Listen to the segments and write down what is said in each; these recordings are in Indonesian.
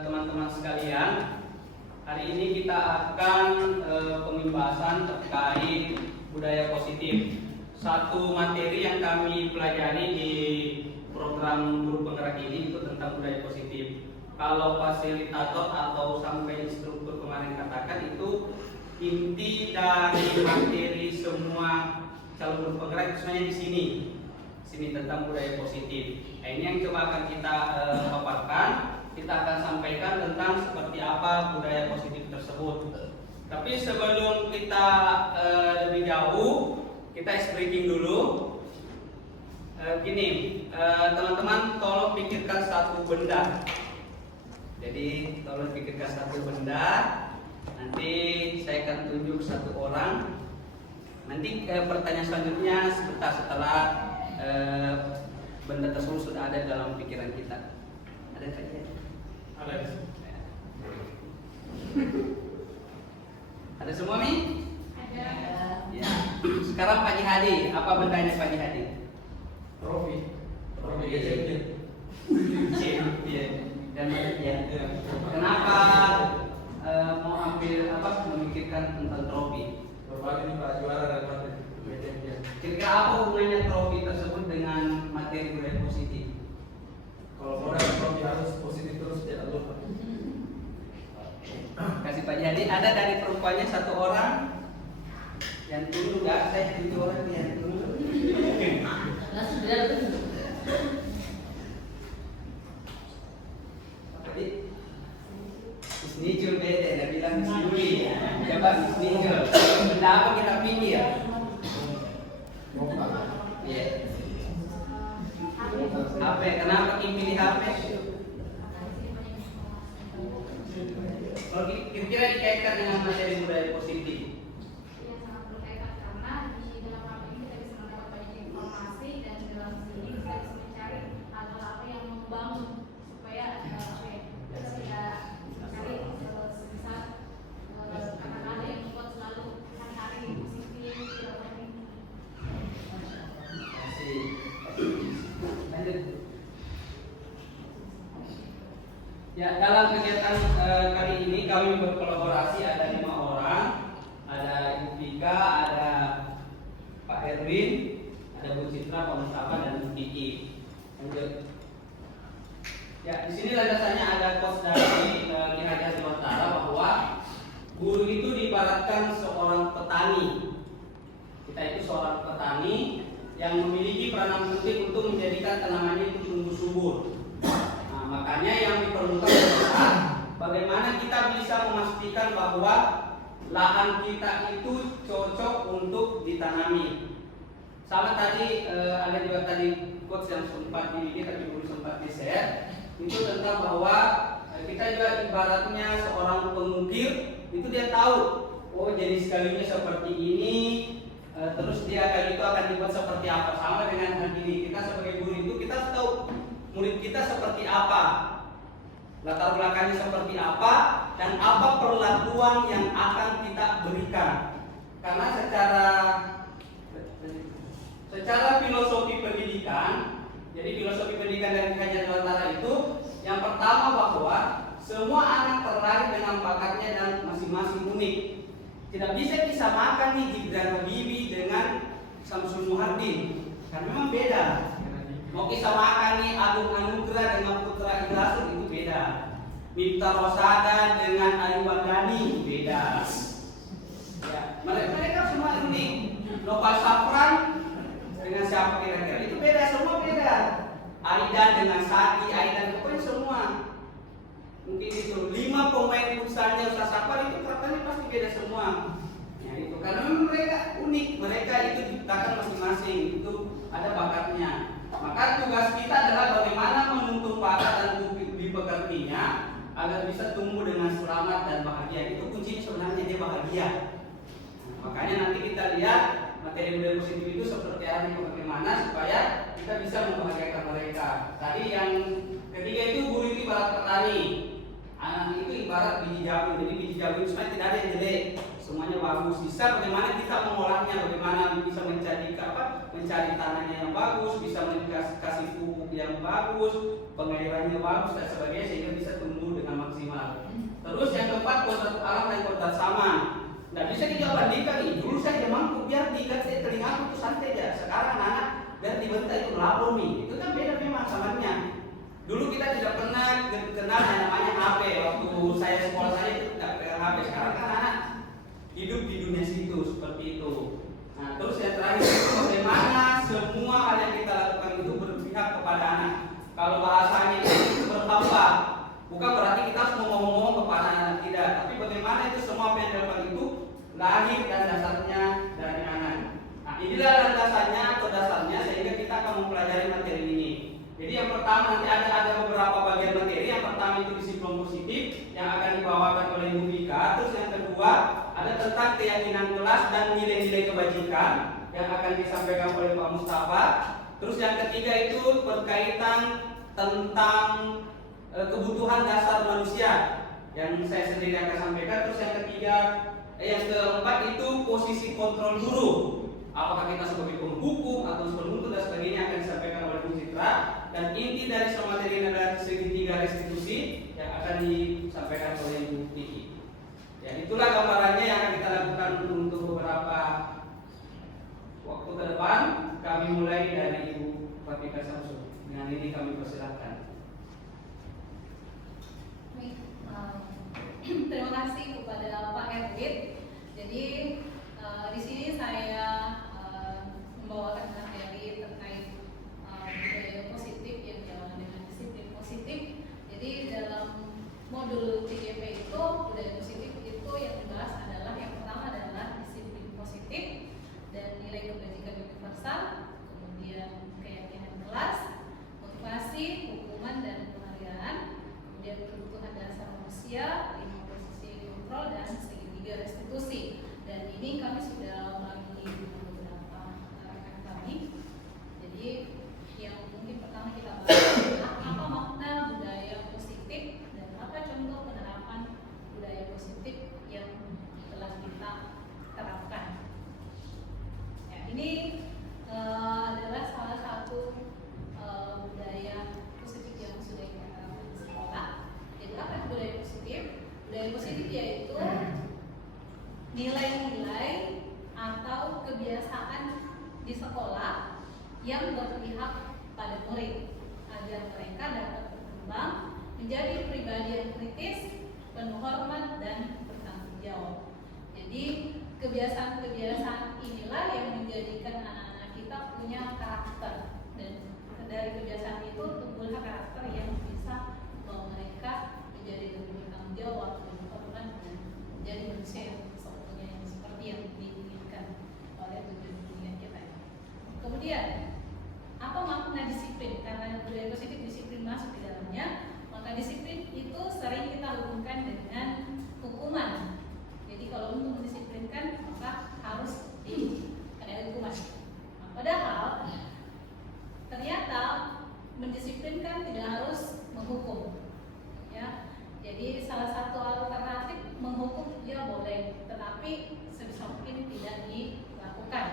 teman-teman sekalian, hari ini kita akan pembahasan terkait budaya positif. Satu materi yang kami pelajari di program guru penggerak ini itu tentang budaya positif. Kalau fasilitator atau sampai instruktur kemarin katakan itu inti dari materi semua calon guru penggerak semuanya di sini tentang budaya positif. Nah, ini yang coba akan kita paparkan. Kita akan sampaikan tentang seperti apa budaya positif tersebut. Tapi sebelum kita lebih jauh, kita briefing dulu. Gini, teman-teman tolong pikirkan satu benda. Jadi tolong pikirkan satu benda. Nanti saya akan tunjuk satu orang. Nanti pertanyaan selanjutnya setelah benda tersebut sudah ada dalam pikiran kita. Ada saja. Ada semua Mi? Ada. Ya. Sekarang Pak Jihadi, apa bendanya Pak Jihadi? Trofi Iya. Dan ya. Kenapa mau ambil memikirkan tentang trofi? Berbagi nih Pak, juara dan materi. Kira-kira apa hubungannya trofi tersebut dengan materi budaya positif? Kalau modal trofi harus positif terus, tidak lupa. Kasih Pak Jihadi, ada dari perempuannya satu orang yang dulu nggak, saya 7 orang yang dulu. Tadi Isnijul beda, dia bilang Isnijul. Coba Isnijul. Benda apa kita pikir? Iya. HP, kenapa Kim pilih HP? Kalau kira-kira dikaitkan dengan materi budaya positif. Yang sangat berkaitan karena di dalam hal ini kita bisa mendapat banyak informasi dan di dalam sini kita bisa mencari hal-hal apa yang membangun supaya kita tidak mencari sebisa kata-kata yang membuat selalu hari-hari positif tidak penting. Masih lanjut. Ya, dalam kegiatan kali ini kami berkolaborasi, ada 5 orang, ada Ibu Vika, ada Pak Erwin, ada Bu Citra, Pak Mustafa, dan Bu Kiki. Lanjut. Ya, di sini landasannya ada quotes dari Ki Hajar Dewantara bahwa guru itu diibaratkan seorang petani. Kita itu seorang petani yang memiliki peranan penting untuk menjadikan tanamannya itu tumbuh subur. Nah, makanya yang diperlukan adalah bagaimana kita bisa memastikan bahwa lahan kita itu cocok untuk ditanami. Sama tadi ada juga tadi quotes yang sempat tadi guru sempat di-share itu tentang bahwa kita juga ibaratnya seorang pengukir, itu dia tahu oh jenis kayunya seperti ini, terus dia kayu itu akan dibuat seperti apa. Sama dengan hal ini, kita sebagai guru itu kita harus tahu murid kita seperti apa, latar belakangnya seperti apa, dan apa perlakuan yang akan kita berikan. Karena secara filosofi pendidikan, jadi filosofi pendidikan dari Hajar Dewantara itu yang pertama bahwa semua anak terlahir dengan bakatnya dan masing-masing unik. Tidak bisa disamakan nih Gibran Habibie dengan Samsul Muhardin, karena memang beda. Mau disamakan nih Agung Anugrah dengan Putra Ilasun itu beda. Miftah Rosada dengan Ayu Wardani beda. Ya, mereka semua unik. Nopal Safran dengan siapa kira-kira itu beda, semua beda. Aida dengan Sati, Aida pokoknya semua. Mungkin itu 5 pemain futsalnya Ustaz Safar itu katanya pasti beda semua. Ya itu karena mereka unik, mereka itu diciptakan masing-masing, itu ada bakatnya. Maka tugas kita adalah bagaimana menuntun bakat dan dipekertinya agar bisa tumbuh dengan selamat dan bahagia. Itu kuncinya sebenarnya dia bahagia. Makanya nanti kita lihat materi budaya positif itu seperti apa, bagaimana supaya kita bisa membahagiakan mereka. Tadi yang ketiga itu guru itu ibarat petani. Anak itu ibarat biji jagung. Jadi biji jagung itu sebenarnya tidak ada yang jelek, semuanya bagus. Bisa bagaimana kita mengolahnya, bagaimana bisa mencari tanahnya yang bagus, bisa kasih pupuk yang bagus, pengairannya bagus dan sebagainya sehingga bisa tumbuh bisa kita bandingkan nih. Dulu saya mampu biar diikat saya telingaku tuh santai aja. Sekarang anak biar dibentak itu melapor nih. Itu kan beda memang samanya. Dulu kita tidak pernah kenal yang namanya HP. Waktu saya sekolah saya itu tidak pegang HP. Sekarang kan anak hidup di dunia situ seperti itu. Nah, terus yang terakhir bagaimana semua hal yang kita lakukan itu berpihak kepada anak. Kalau bahasanya itu berhamba, bukan berarti kita harus ngomong-ngomong kepada anak, tidak. Tapi bagaimana itu semua apa yang dilakukan itu lahir dan dasarnya dari anak. Nah, inilah landasannya atau dasarnya sehingga kita akan mempelajari materi ini. Jadi yang pertama nanti ada beberapa bagian materi. Yang pertama itu disiplin positif yang akan dibawakan oleh Bu Vika. Terus yang kedua ada tentang keyakinan kelas dan nilai-nilai kebajikan yang akan disampaikan oleh Pak Mustafa. Terus yang ketiga itu berkaitan tentang kebutuhan dasar manusia yang saya sendiri akan sampaikan. Terus yang keempat itu posisi kontrol guru. Apakah kita sebagai penghukum atau penuntut dan sebagainya akan disampaikan oleh Bu Citra. Dan inti dari semua materi ini adalah segitiga restitusi yang akan disampaikan oleh Bu Vicky. Ya, itulah gambarannya yang akan kita lakukan untuk beberapa waktu ke depan. Kami mulai dari Ibu Fatika Samsul. Dengan ini kami persilahkan. Terima kasih kepada Pak Erwin. Jadi di sini saya membawakan materi terkait budaya positif yang jalan dengan disiplin positif. Jadi dalam modul CGP itu budaya positif itu yang dibahas adalah yang pertama adalah disiplin positif dan nilai kebajikan universal, kemudian keyakinan kelas, motivasi, hukuman dan penghargaan, kemudian kebutuhan dasar manusia, 5 posisi kontrol dan segitiga restitusi. Dan ini kami sudah bagi beberapa rekan kami. Jadi yang mungkin pertama kita bahas adalah apa makna budaya positif dan apa contoh penerapan budaya positif yang telah kita terapkan. Ya, ini adalah salah satu budaya positif yang sudah kita terapkan di sekolah. Jadi apa itu budaya positif? Budaya positif yaitu nilai-nilai atau kebiasaan di sekolah yang berpihak pada murid agar mereka dapat berkembang menjadi pribadi yang kritis, penuh hormat dan bertanggung jawab. Jadi kebiasaan-kebiasaan inilah yang menjadikan anak-anak kita punya karakter, dan dari kebiasaan itu tumbuhlah karakter yang bisa membawa mereka menjadi lebih bertanggung jawab, lebih hormat dan menjadi manusia yang seutuhnya yang seperti yang diinginkan oleh tujuan dunia kita. Kemudian apa makna disiplin? Karena budaya positif disiplin masuk di dalamnya, maka disiplin itu sering kita hubungkan dengan hukuman. Jadi kalau untuk mendisiplinkan maka harus ada hukuman. Nah, padahal ternyata mendisiplinkan tidak harus menghukum. Ya, jadi salah satu alternatif menghukum ya boleh, tetapi sebisa mungkin tidak dilakukan.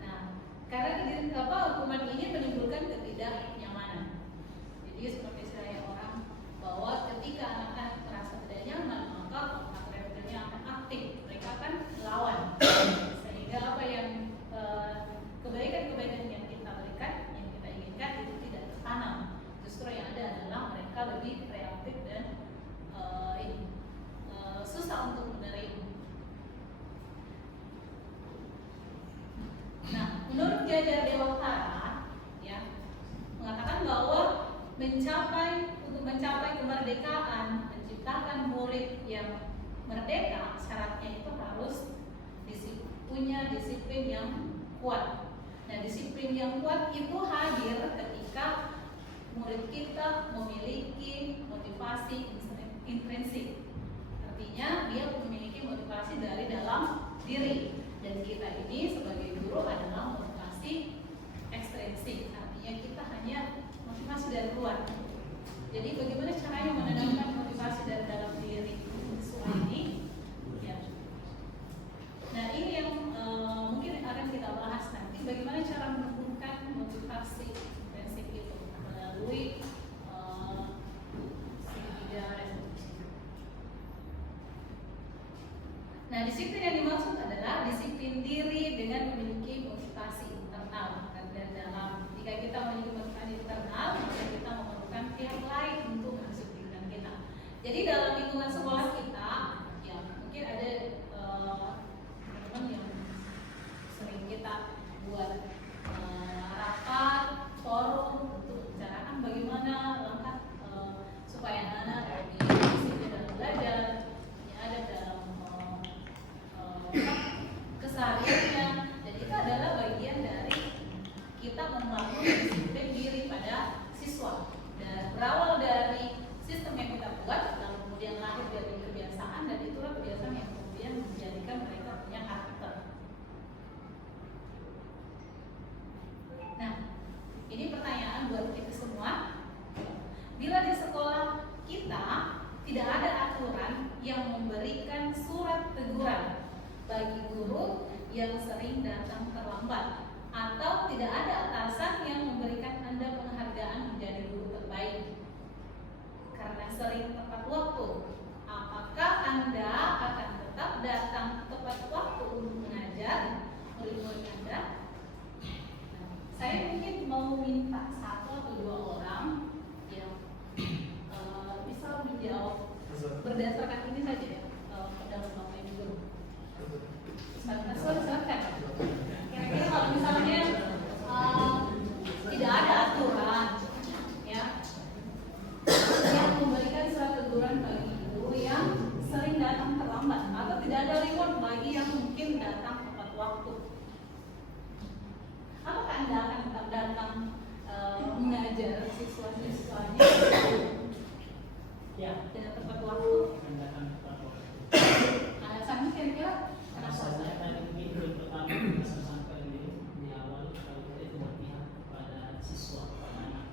Nah, karena hukuman ini menimbulkan ketidaknyamanan. Jadi seperti saya orang bahwa ketika anak-anak merasa tidak nyaman, maka otak refleksnya akan aktif. Mereka akan melawan. Sehingga apa yang kebaikan-kebaikan yang kita berikan, yang kita inginkan itu tidak tertanam. Justru yang ada adalah mereka lebih reaktif dan susah untuk menerima. Nah, menurut Jajar Dewantara, ya, mengatakan bahwa untuk mencapai kemerdekaan, menciptakan murid yang merdeka, syaratnya itu harus punya disiplin yang kuat. Nah, disiplin yang kuat itu hadir ketika murid kita memiliki motivasi intrinsik. Artinya dia memiliki motivasi dari dalam diri, dan kita ini sebagai guru adalah motivasi ekstrinsik. Artinya kita hanya motivasi dari luar. Jadi bagaimana caranya menanamkan motivasi dari dalam diri siswa ini? Ya. Nah, ini yang mungkin akan kita bahas nanti. Bagaimana cara menumbuhkan motivasi intrinsik itu melalui segitiga Nah, disiplin yang dimaksud adalah disiplin diri dengan memiliki motivasi internal. Dan dalam jika kita memiliki motivasi internal, maka kita memerlukan pihak lain untuk mendisiplinkan kita. Jadi dalam lingkungan sekolah kita, ya mungkin ada teman-teman yang sering kita buat rapat, forum untuk membicarakan bagaimana langkah supaya anak-anak lebih disiplin dalam belajar, ya ada dalam kesehariannya. Dan itu adalah bagian dari kita membangun disiplin diri pada siswa. Dan berawal dari sistem yang kita buat, lalu kemudian lahir dari kebiasaan, dan itulah kebiasaan yang kemudian menjadikan mereka punya karakter. Nah, ini pertanyaan buat kita semua. Bila di sekolah kita tidak ada aturan yang memberikan surat teguran bagi guru yang sering datang terlambat, atau tidak ada atasan yang memberikan Anda penghargaan menjadi guru terbaik karena sering tepat waktu, apakah Anda akan tetap datang tepat waktu untuk mengajar murid-murid Anda? Saya mungkin mau minta 1 atau 2 orang yang bisa menjawab berdasarkan ini saja ya, dalam Bapak Ibu Guru. Silakan. Kira-kira kalau misalnya tidak ada aturan ya yang memberikan surat teguran bagi guru yang sering datang terlambat, atau tidak ada reward bagi yang mungkin datang tepat waktu, apakah Anda akan tetap datang mengajar siswa-siswanya Ya, dengan tepat waktu? tindakan tepat waktu. Alasannya kira-kira kenapa? Alasannya tadi mungkin yang pertama saya sampaikan di awal, kalau kita itu berpihak kepada siswa, kepada anak.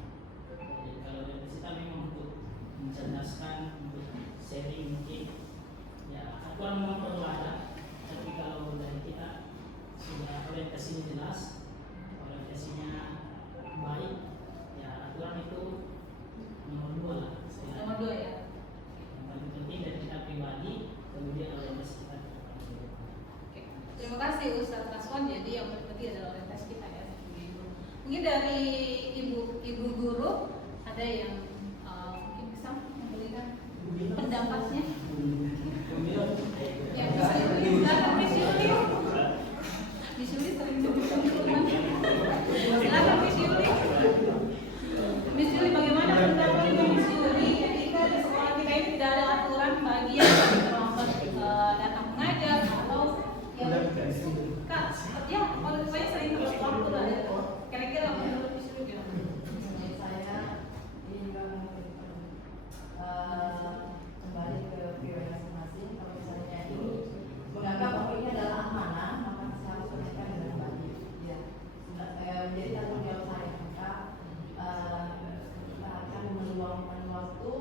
Jadi kalau dari kita memang untuk mencerdaskan, untuk sharing mungkin, ya aturan memang perlu ada. Tapi kalau dari kita sudah orientasinya jelas, orientasinya baik, ya aturan itu nomor 2 lah. Nomor 2 ya. Yang paling penting dari kita pribadi, kemudian orientasi kita. Oke. Terima kasih Ustadz Kaswan. Jadi yang penting adalah orientasi kita ya. Mungkin dari ibu guru ada yang mungkin bisa memberikan pendapatnya. Ya, bisa silakan Miss Yuli. Miss Yuli sering teman-teman. Silakan Miss Yuli. Miss Yuli, bagaimana pendapatnya Miss Yuli? Ketika di sekolah kita ini tidak ada aturan bagi yang terlambat datang mengajar atau yang Kak, ya kalau saya sering tepat waktu lah ya. Kira-kira menurut Miss Yuli gimana? Saya ingin kembali ke pribadi masing-masing. Kalau misalnya ini menganggap bahwa ini adalah amanah, maka saya harus selesaikan dengan baik. Ya, menjadi tanggung jawab saya. Maka kita akan meluangkan waktu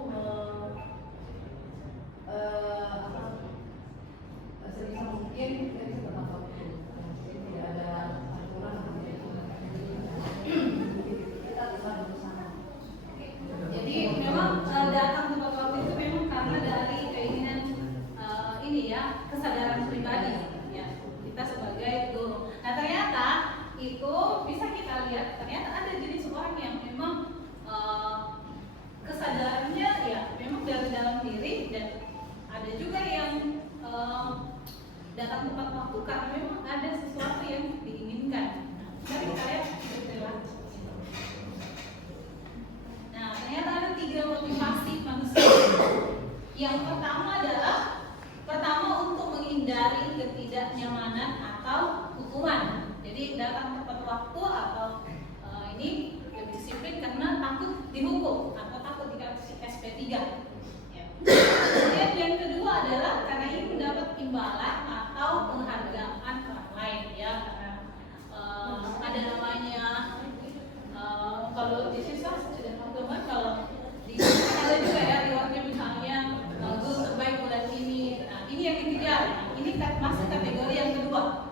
sebisa mungkin kita bisa tepat waktu. Tidak ada aturan kita bisa bersama. Jadi memang datang tepat waktu itu memang karena dari keinginan ini ya, kesadaran pribadi ya kita sebagai guru. Nah ternyata itu bisa kita lihat, ternyata ada jenis orang yang memang kesadarannya ya memang dari dalam diri, dan ada juga yang datang tepat waktu karena memang ada sesuatu yang diinginkan. Mari kita lihat perilaku. Nah, ternyata ada 3 motivasi manusia. Yang pertama adalah untuk menghindari ketidaknyamanan atau hukuman. Jadi datang tepat waktu atau ini lebih disiplin karena takut dihukum atau takut dikasih SP3. Ya. Kemudian yang kedua adalah karena ingin mendapat imbalan atau penghargaan orang lain ya, karena ada namanya kalau di siswa sudah teman-teman, kalau di ada juga ya rewardnya misalnya guru terbaik bulan ini. Nah ini yang dikejar. Ini masuk kategori yang kedua.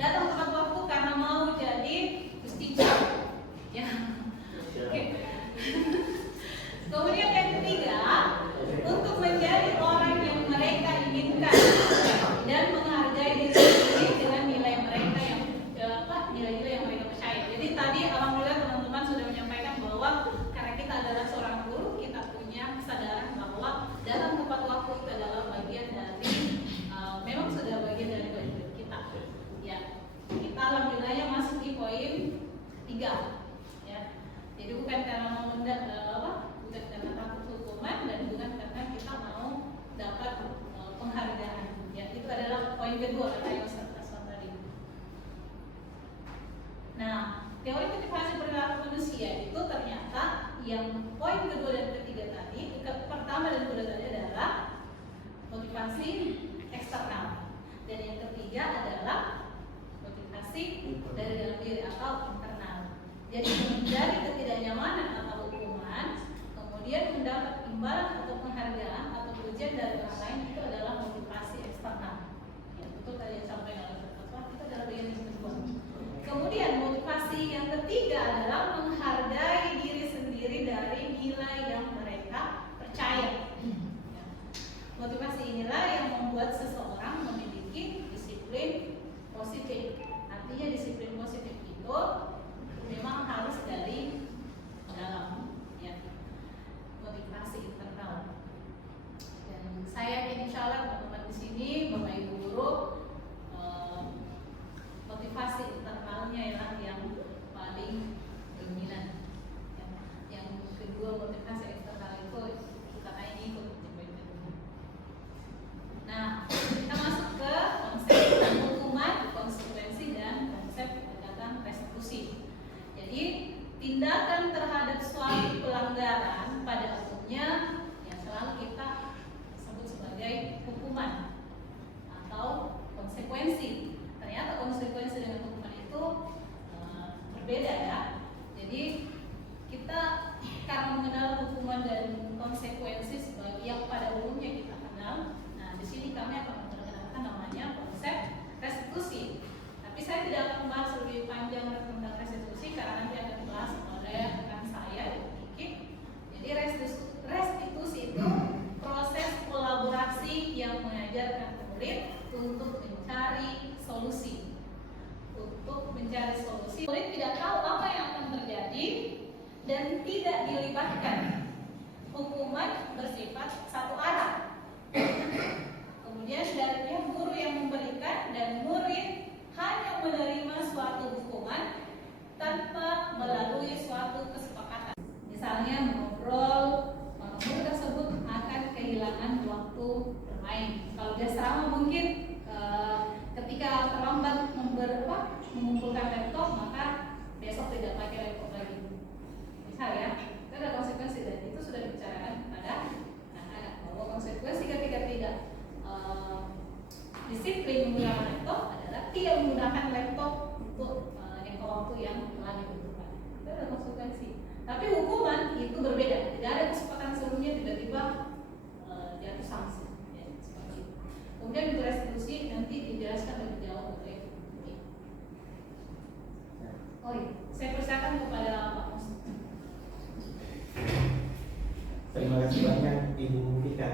Datang tepat waktu karena mau jadi ujian dari orang lain itu adalah motivasi eksternal. Ya, betul tadi yang disampaikan oleh Pak Fatwa, itu adalah bagian yang kedua. Kemudian motivasi yang ketiga adalah menghargai diri sendiri dari nilai yang mereka percaya. Ya. Motivasi inilah yang membuat seseorang memiliki disiplin positif. Artinya disiplin positif itu memang harus dari dalam, ya, motivasi internal. Dan saya insya Allah teman-teman di sini, Bapak Ibu guru, motivasi internalnya yang paling dominan. Yang kedua motivasi eksternal itu karena ini ikut dulu. Nah, kita masuk ke konsep hukuman, konsekuensi, dan konsep pendekatan restitusi. Jadi tindakan terhadap suatu pelanggaran pada umumnya yang selalu kita sebut sebagai hukuman atau konsekuensi. Ternyata konsekuensi dengan hukuman itu berbeda, ya. Jadi kita karena mengenal hukuman dan konsekuensi sebagai yang pada umumnya kita kenal. Nah, di sini kami akan memperkenalkan namanya konsep restitusi. Tapi saya tidak akan membahas lebih panjang tentang restitusi karena nanti akan dibahas oleh rekan saya, Diki. Jadi restitusi itu proses kolaborasi yang mengajarkan murid untuk mencari solusi. Murid tidak tahu apa yang akan terjadi dan tidak dilibatkan. Hukuman bersifat satu arah. Kemudian dari pihak guru yang memberikan dan murid hanya menerima suatu hukuman tanpa melalui suatu kesepakatan. Misalnya mengobrol, murid tersebut akan kehilangan waktu bermain. Kalau dia asrama mungkin ketika terlambat mengumpulkan laptop, maka besok tidak pakai laptop lagi. Misal, ya, itu ada konsekuensi dan itu sudah dibicarakan kepada anak-anak bahwa konsekuensi ketika tidak disiplin menggunakan laptop adalah tidak menggunakan laptop untuk jangka waktu yang telah ditentukan. Itu ada konsekuensi. Tapi hukuman itu berbeda. Tidak ada kesepakatan sebelumnya tiba-tiba jatuh sanksi. Ya, seperti itu. Kemudian untuk restitusi nanti dijelaskan lebih jauh oleh Budi. Oh iya, saya persilakan kepada Pak Mus. Terima kasih banyak Ibu Vika.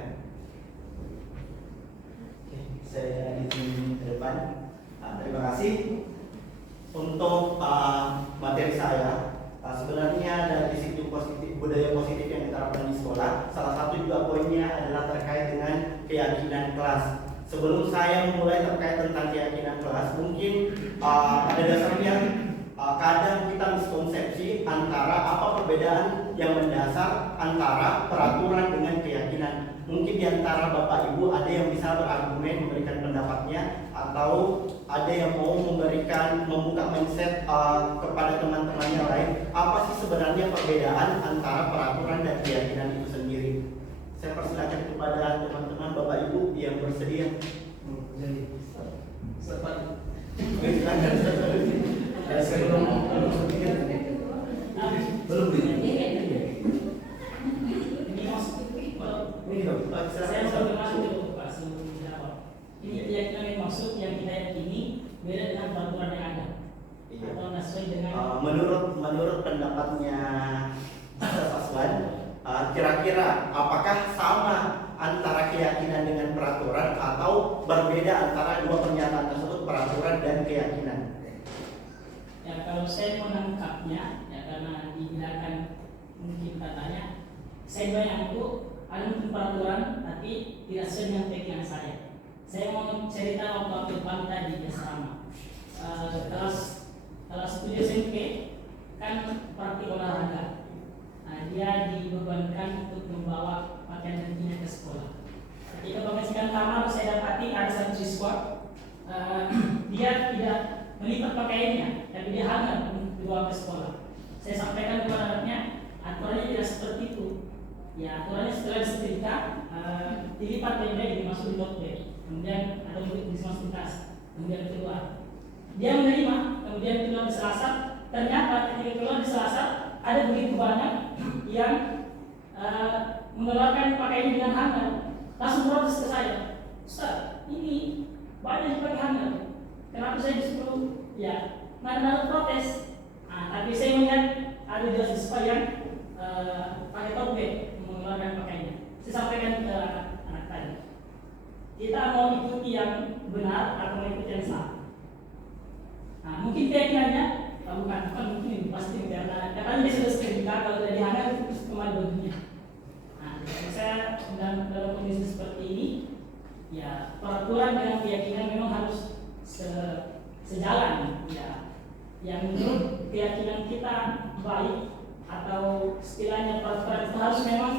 Saya izin ke depan. Terima kasih untuk materi saya. Sebenarnya dari disiplin positif, budaya positif yang diterapkan di sekolah, salah satu juga poinnya adalah terkait dengan keyakinan kelas. Sebelum saya memulai terkait tentang keyakinan kelas, mungkin pada dasarnya kadang kita miskonsepsi antara apa perbedaan yang mendasar antara peraturan dengan keyakinan. Mungkin di antara Bapak Ibu ada yang bisa berargumen memberikan pendapatnya, atau ada yang mau membuka mindset kepada teman-teman yang lain. Apa sih sebenarnya perbedaan antara peraturan dan keyakinan itu sendiri? Saya persilakan kepada teman-teman Bapak Ibu yang bersedia. Jadi sepat. Belum Saya mau bermaksud dulu Pak sebelum dijawab. Ini keyakinan yang maksud yang kita yakini beda dengan peraturan yang ada. Atau sesuai dengan menurut pendapatnya Ustaz Aswan, kira-kira apakah sama antara keyakinan dengan peraturan atau berbeda antara dua pernyataan tersebut, peraturan dan keyakinan? Ya, kalau saya menangkapnya, ya karena dibilangkan mungkin katanya, saya banyak itu ada mungkin peraturan tapi tidak sesuai dengan keyakinan saya. Saya mau cerita waktu pagi tadi di asrama. Kelas 7 SMP kan praktik olahraga. Nah, dia dibebankan untuk membawa pakaian nantinya ke sekolah. Ketika membersihkan kamar, saya dapati ada satu siswa dia tidak melipat pakaiannya, tapi dia hangat untuk dibawa ke sekolah. Saya sampaikan kepada anaknya, aturannya tidak seperti itu. Ya, aturannya setelah disetrika, dilipat baik-baik, dimasuk di tote bag, kemudian ada dimasuk tas, kemudian keluar. Dia menerima, kemudian keluar di Selasa. Ternyata ketika keluar di Selasa ada begitu banyak yang mengeluarkan pakaian dengan hangat. langsung protes ke saya, Ustaz, ini banyak yang pakai handal. Kenapa saya disuruh ya nada protes? Tapi saya melihat ada juga siswa yang pakai topi mengeluarkan pakaiannya. Saya sampaikan ke anak tadi, kita mau ikuti yang benar atau mau ikuti yang salah. Mungkin keyakinannya bukan mungkin pasti karena dia sudah seketika kalau tidak dihangat itu kembali bentuknya. Saya dalam kondisi seperti ini, ya peraturan dengan keyakinan memang harus sejalan, ya. Yang menurut keyakinan kita baik atau istilahnya peraturan itu harus memang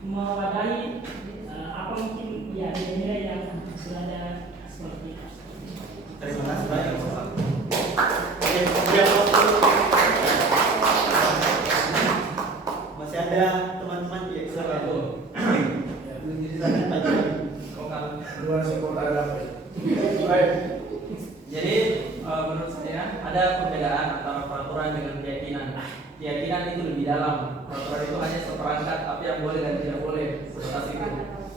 mewadahi apa mungkin ya nilai yang sudah ada seperti itu. Terima kasih banyak Bapak. Oke, kemudian masih ada teman-teman ya silakan. Silakan Pak Jari. Luar sekota ada. Jadi menurut saya ada perbedaan antara peraturan dengan keyakinan. Keyakinan itu lebih dalam, peraturan itu hanya seperangkat apa yang boleh dan tidak boleh, sebatas itu.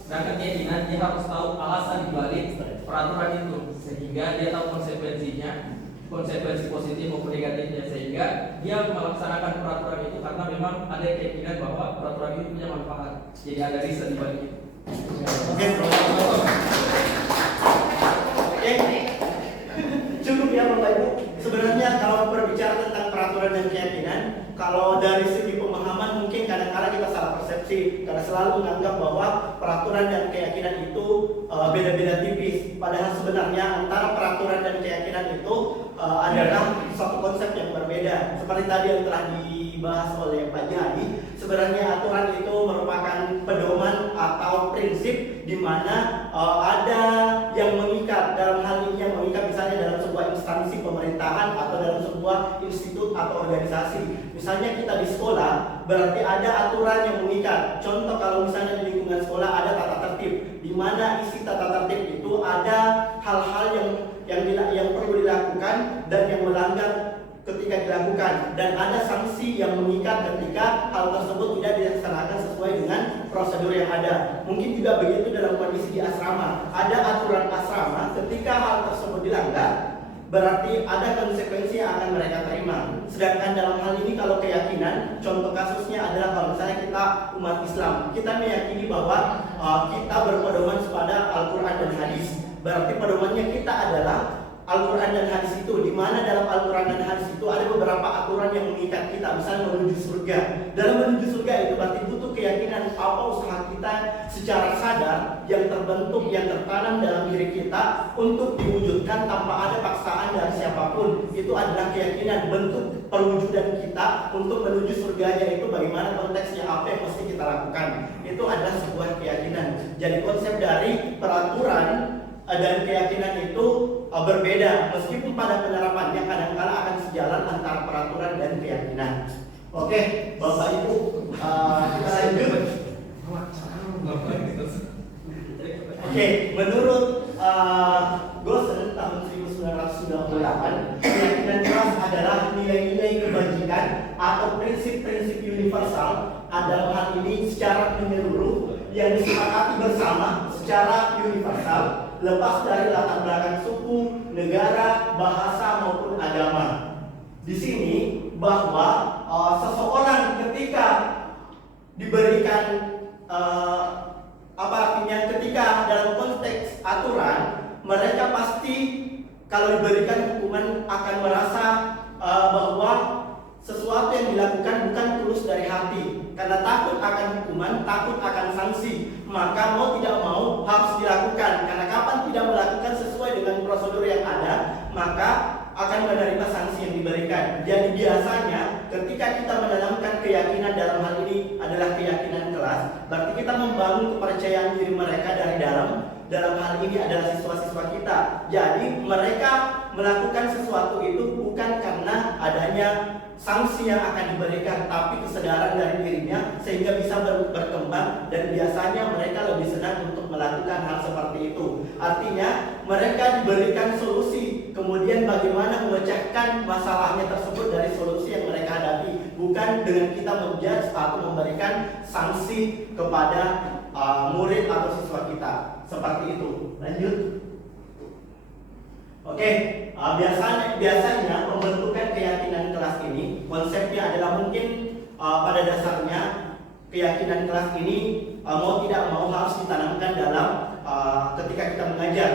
Sedangkan keyakinan dia harus tahu alasan dibalik peraturan itu, sehingga dia tahu konsekuensinya, konsekuensi positif maupun negatifnya, sehingga dia melaksanakan peraturan itu karena memang ada keyakinan bahwa peraturan itu punya manfaat. Jadi ada riset dibalik itu. Oke, cukup ya Bapak Ibu. Sebenarnya kalau berbicara tentang peraturan dan keyakinan, kalau dari segi pemahaman mungkin kadang-kadang kita salah persepsi karena selalu menganggap bahwa peraturan dan keyakinan itu beda-beda tipis. Padahal sebenarnya antara peraturan dan keyakinan itu adalah suatu konsep yang berbeda. Seperti tadi yang telah dibahas oleh Pak Jadi, sebenarnya aturan itu merupakan pedoman atau prinsip di mana ada yang mengikat. Dalam hal ini yang mengikat misalnya dalam sebuah instansi pemerintahan atau dalam sebuah institut atau organisasi. Misalnya kita di sekolah, berarti ada aturan yang mengikat. Contoh kalau misalnya di lingkungan sekolah ada tata tertib, di mana isi tata tertib itu ada hal-hal yang perlu dilakukan dan yang melanggar ketika dilakukan, dan ada sanksi yang mengikat ketika hal tersebut tidak dilaksanakan sesuai dengan prosedur yang ada. Mungkin juga begitu dalam kondisi di asrama, ada aturan asrama, ketika hal tersebut dilanggar berarti ada konsekuensi yang akan mereka terima. Sedangkan dalam hal ini kalau keyakinan, contoh kasusnya adalah kalau misalnya kita umat Islam, kita meyakini bahwa kita berpedoman kepada Al-Quran dan hadis. Berarti pedomannya kita adalah Al-Quran dan hadis itu, di mana dalam Al-Quran dan hadis itu ada beberapa aturan yang mengikat kita, misalnya menuju surga. Dalam menuju surga itu berarti butuh keyakinan apa usaha kita secara sadar yang terbentuk, yang tertanam dalam diri kita untuk diwujudkan tanpa ada paksaan dari siapapun. Itu adalah keyakinan, bentuk perwujudan kita untuk menuju surganya itu bagaimana konteksnya, apa yang mesti kita lakukan. Itu adalah sebuah keyakinan. Jadi konsep dari peraturan dan keyakinan itu berbeda, meskipun pada penerapannya kadang-kala akan sejalan antara peraturan dan keyakinan. Oke, Bapak Ibu, kita lanjut. Oke, menurut Gosen tahun 1998, keyakinan keras adalah nilai-nilai kebajikan atau prinsip-prinsip universal dalam hal ini secara menyeluruh yang disepakati bersama secara universal, lepas dari latar belakang suku, negara, bahasa maupun agama. Di sini bahwa seseorang ketika diberikan apa artinya, ketika dalam konteks aturan, mereka pasti kalau diberikan hukuman akan merasa bahwa sesuatu yang dilakukan bukan tulus dari hati, karena takut akan hukuman, takut akan sanksi, maka mau tidak mau harus dilakukan. Karena kapan tidak melakukan sesuai dengan prosedur yang ada, maka akan menerima sanksi yang diberikan. Jadi biasanya ketika kita menanamkan keyakinan, dalam hal ini adalah keyakinan kelas, berarti kita membangun kepercayaan diri mereka dari dalam hal ini adalah siswa-siswa kita. Jadi mereka melakukan sesuatu itu bukan karena adanya sanksi yang akan diberikan, tapi kesadaran dari dirinya sehingga bisa berkembang, dan biasanya mereka lebih senang untuk melakukan hal seperti itu. Artinya mereka diberikan solusi, kemudian bagaimana memecahkan masalahnya tersebut dari solusi yang mereka hadapi, bukan dengan kita menjudge atau memberikan sanksi kepada murid atau siswa kita. Seperti itu. Lanjut. Oke, biasanya pembentukan keyakinan kelas ini konsepnya adalah mungkin pada dasarnya keyakinan kelas ini mau tidak mau harus ditanamkan dalam ketika kita mengajar.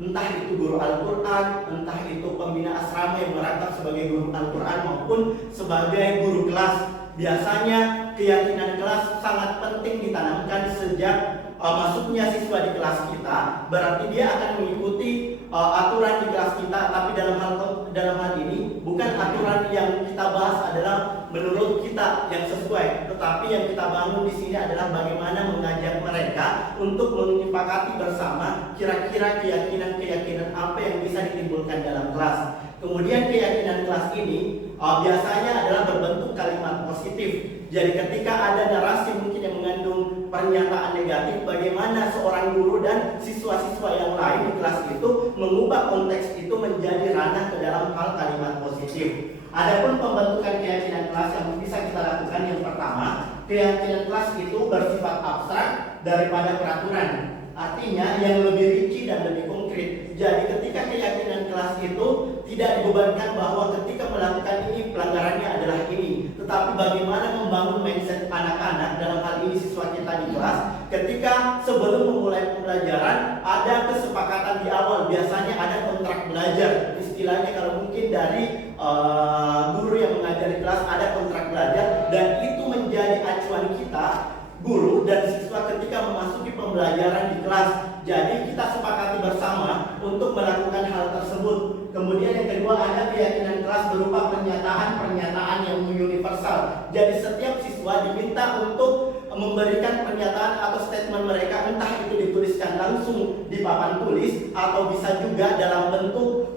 Entah itu guru Al-Quran, entah itu pembina asrama yang merangkap sebagai guru Al-Quran maupun sebagai guru kelas. Biasanya keyakinan kelas sangat penting ditanamkan sejak masuknya siswa di kelas kita. Berarti dia akan mengikuti aturan di kelas kita, tapi dalam hal ini bukan aturan yang kita bahas adalah menurut kita yang sesuai, tetapi yang kita bangun di sini adalah bagaimana mengajak mereka untuk menyepakati bersama kira-kira keyakinan apa yang bisa ditimbulkan dalam kelas. Kemudian keyakinan kelas ini biasanya adalah berbentuk kalimat positif. Jadi ketika ada narasi mungkin yang mengandung pernyataan negatif, bagaimana seorang guru dan siswa-siswa yang lain di kelas itu mengubah konteks itu menjadi ranah ke dalam hal kalimat positif. Adapun pembentukan keyakinan kelas yang bisa kita lakukan, yang pertama, keyakinan kelas itu bersifat abstrak daripada peraturan. Artinya yang lebih rinci dan lebih konkret. Jadi ketika keyakinan kelas itu tidak dibebankan bahwa ketika melakukan ini pelanggarannya adalah ini, tetapi bagaimana membangun mindset anak-anak, dalam hal ini siswa kita di kelas, ketika sebelum memulai pembelajaran ada kesepakatan di awal. Biasanya ada kontrak belajar, istilahnya kalau mungkin dari guru yang mengajar di kelas ada kontrak belajar, dan itu menjadi acuan kita guru dan siswa ketika memasuki pembelajaran di kelas. Jadi kita sepakati bersama untuk melakukan hal tersebut. Kemudian yang kedua, ada keyakinan kelas berupa pernyataan yang universal. Jadi setiap siswa diminta untuk memberikan pernyataan atau statement mereka, entah itu dituliskan langsung di papan tulis atau bisa juga dalam bentuk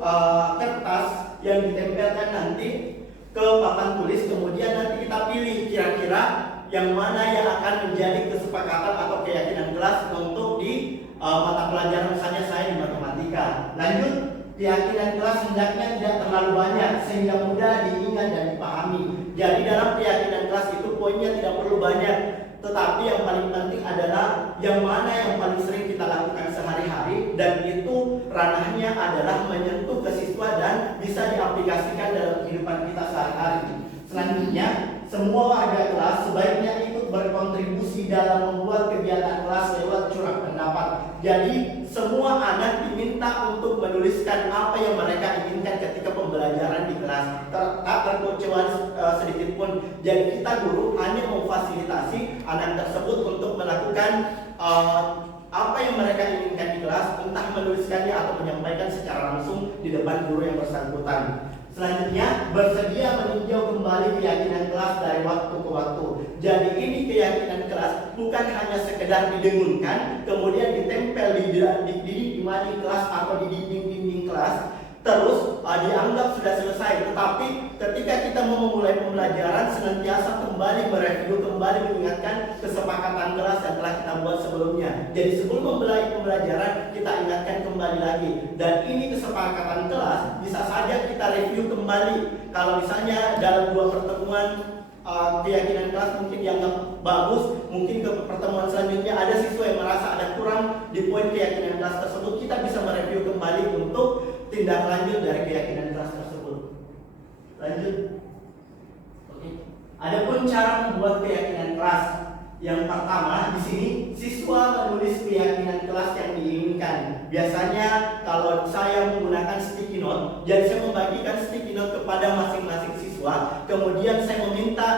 kertas yang ditempelkan nanti ke papan tulis. Kemudian nanti kita pilih kira-kira yang mana yang akan menjadi kesepakatan atau keyakinan kelas untuk di mata pelajaran, misalnya saya di matematika. Lanjut, keyakinan kelas hendaknya tidak terlalu banyak sehingga mudah diingat dan dipahami. Jadi dalam keyakinan kelas itu poinnya tidak perlu banyak, tetapi yang paling penting adalah yang mana yang paling sering kita lakukan sehari-hari, dan itu ranahnya adalah menyentuh ke siswa dan bisa diaplikasikan dalam kehidupan kita sehari-hari. Selanjutnya, semua warga kelas sebaiknya ikut berkontribusi dalam membuat kegiatan kelas lewat curah pendapat. Jadi semua anak diminta untuk menuliskan apa yang mereka inginkan ketika pembelajaran di kelas. Tak terkecuali sedikit pun. Jadi kita guru hanya memfasilitasi anak tersebut untuk melakukan apa yang mereka inginkan di kelas, entah menuliskannya atau menyampaikan secara langsung di depan guru yang bersangkutan. Selanjutnya, bersedia meninjau kembali keyakinan kelas dari waktu ke waktu. Jadi ini keyakinan kelas bukan hanya sekedar didengungkan, kemudian ditempel di mading kelas atau di dinding-dinding kelas, terus dianggap sudah selesai. Tetapi ketika kita mau memulai pembelajaran, senantiasa kembali mereview, kembali mengingatkan kesepakatan kelas yang telah kita buat sebelumnya. Jadi sebelum memulai pembelajaran, kita ingatkan kembali lagi. Dan ini kesepakatan kelas bisa saja kita review kembali. Kalau misalnya dalam 2 pertemuan keyakinan kelas mungkin dianggap bagus, mungkin ke pertemuan selanjutnya ada siswa yang merasa ada kurang di poin keyakinan kelas tersebut, kita bisa mereview kembali untuk tindak lanjut dari keyakinan kelas tersebut. Lanjut. Oke. Adapun cara membuat keyakinan kelas, yang pertama di sini siswa menulis keyakinan kelas yang diinginkan. Biasanya kalau saya menggunakan sticky note, jadi saya membagikan sticky note kepada masing-masing siswa. Kemudian saya meminta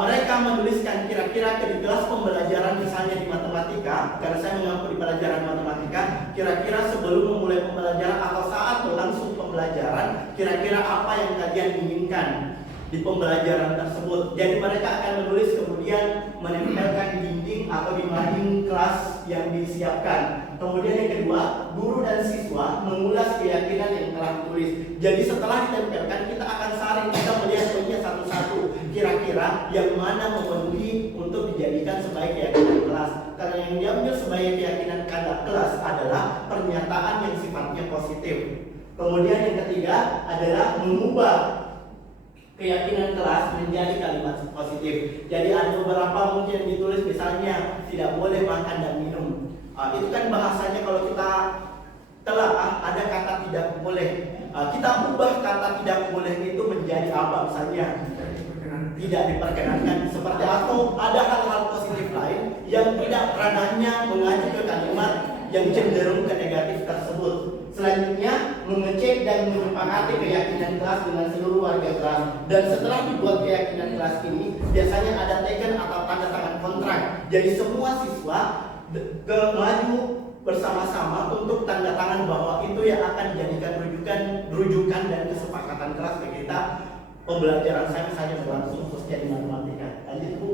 mereka menuliskan kira-kira di kelas pembelajaran, misalnya di matematika, karena saya mengampu di pelajaran matematika, kira-kira sebelum memulai pembelajaran atau saat berlangsung pembelajaran, kira-kira apa yang kalian inginkan di pembelajaran tersebut. Jadi mereka akan menulis kemudian menempelkan di dinding atau di mading kelas yang disiapkan. Kemudian yang kedua, guru dan siswa mengulas keyakinan yang telah ditulis. Jadi setelah ditempelkan, kita akan saring, kita melihat poinnya satu-satu. Kira-kira yang mana memenuhi untuk dijadikan sebagai keyakinan kelas. Karena yang diambil sebagai keyakinan kelas adalah pernyataan yang sifatnya positif. Kemudian yang ketiga adalah mengubah keyakinan kelas menjadi kalimat positif. Jadi ada beberapa mungkin ditulis misalnya tidak boleh makan dan minum. Itu kan bahasanya kalau kita telah ada kata tidak boleh. Kita ubah kata tidak boleh itu menjadi apa misalnya? Tidak diperkenankan, seperti atau ada hal-hal positif lain yang tidak ranahnya mengacu ke kalimat yang cenderung ke negatif tersebut. Selanjutnya, mengecek dan menyepakati keyakinan kelas dengan seluruh warga kelas. Dan setelah dibuat keyakinan kelas ini, biasanya ada teken atau tanda tangan kontrak. Jadi semua siswa maju bersama-sama untuk tanda tangan bahwa itu yang akan dijadikan rujukan dan kesepakatan kelas ketika pembelajaran saya misalnya berlangsung khususnya di matematika. Lanjut Bu.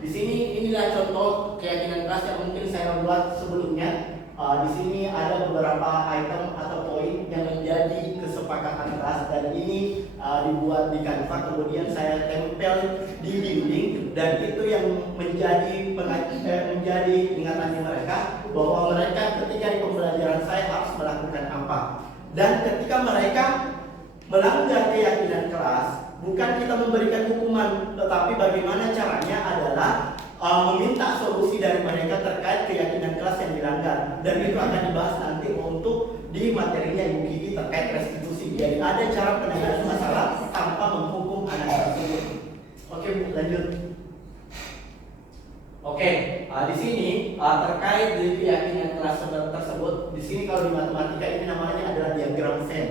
Di sini inilah contoh keyakinan kelas yang mungkin saya buat sebelumnya. Di sini ada beberapa item atau poin yang menjadi kesepakatan kelas dan ini dibuat di Canva, kemudian saya tempel di dinding dan itu yang menjadi ingatannya mereka bahwa mereka ketika di pembelajaran saya harus melakukan apa. Dan ketika mereka melanggar keyakinan kelas, bukan kita memberikan hukuman, tetapi bagaimana caranya adalah meminta solusi dari mereka terkait keyakinan kelas yang dilanggar. Dan itu akan dibahas nanti untuk di materinya Ibu Kiki terkait restitusi. Jadi ada cara penanganan masalah tanpa menghukum anak tersebut. Oke Bu, lanjut. Oke, di sini terkait dengan keyakinan kelas tersebut, di sini kalau di matematika ini namanya adalah diagram Venn.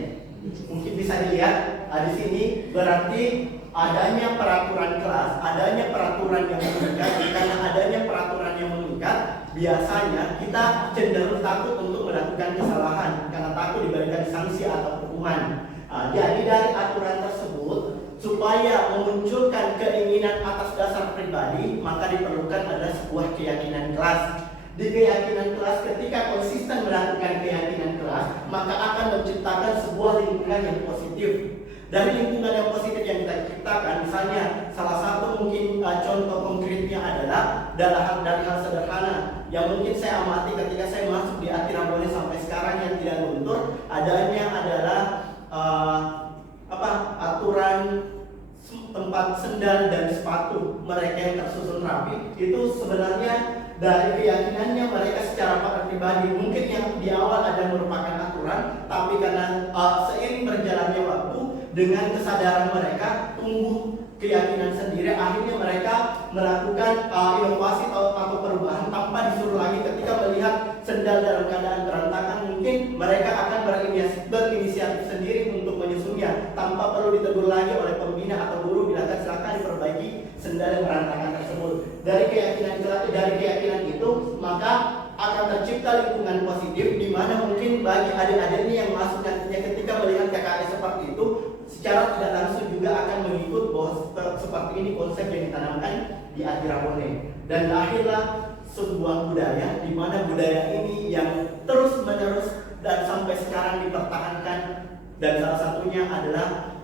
Mungkin bisa dilihat di sini berarti adanya peraturan kelas, adanya peraturan yang mengikat. Karena adanya peraturan yang mengikat, biasanya kita cenderung takut untuk melakukan kesalahan karena takut diberikan sanksi atau hukuman. Jadi dari aturan tersebut, supaya memunculkan keinginan atas dasar pribadi, maka diperlukan adalah sebuah keyakinan kelas. Di keyakinan kelas, ketika konsisten melakukan keyakinan kelas, maka akan menciptakan sebuah lingkungan yang positif. Dari lingkungan yang positif yang kita ciptakan, misalnya salah satu mungkin contoh konkretnya adalah dari hal sederhana yang mungkin saya amati ketika saya masuk di Atirabone sampai sekarang yang tidak luntur, adanya adalah aturan tempat sendal dan sepatu mereka yang tersusun rapi. Itu sebenarnya dari keyakinannya mereka secara pribadi, mungkin yang di awal ada merupakan aturan, tapi karena seiring berjalannya waktu dengan kesadaran mereka tumbuh keyakinan sendiri, akhirnya mereka melakukan inovasi atau perubahan tanpa disuruh lagi. Ketika melihat sendal dalam keadaan berantakan, mungkin mereka akan berinisiatif sendiri untuk menyusunnya tanpa perlu ditegur lagi oleh pembina atau guru, bilakan silakan diperbaiki sendal yang berantakan tersebut. Dari keyakinan itu, maka akan tercipta lingkungan positif di mana mungkin bagi adik-adik ini yang masuk nantinya ketika melihat KKS seperti itu, secara tidak langsung juga akan mengikut bahwa seperti ini konsep yang ditanamkan di Atirabone. Dan lahirlah sebuah budaya di mana budaya ini yang terus menerus dan sampai sekarang dipertahankan, dan salah satunya adalah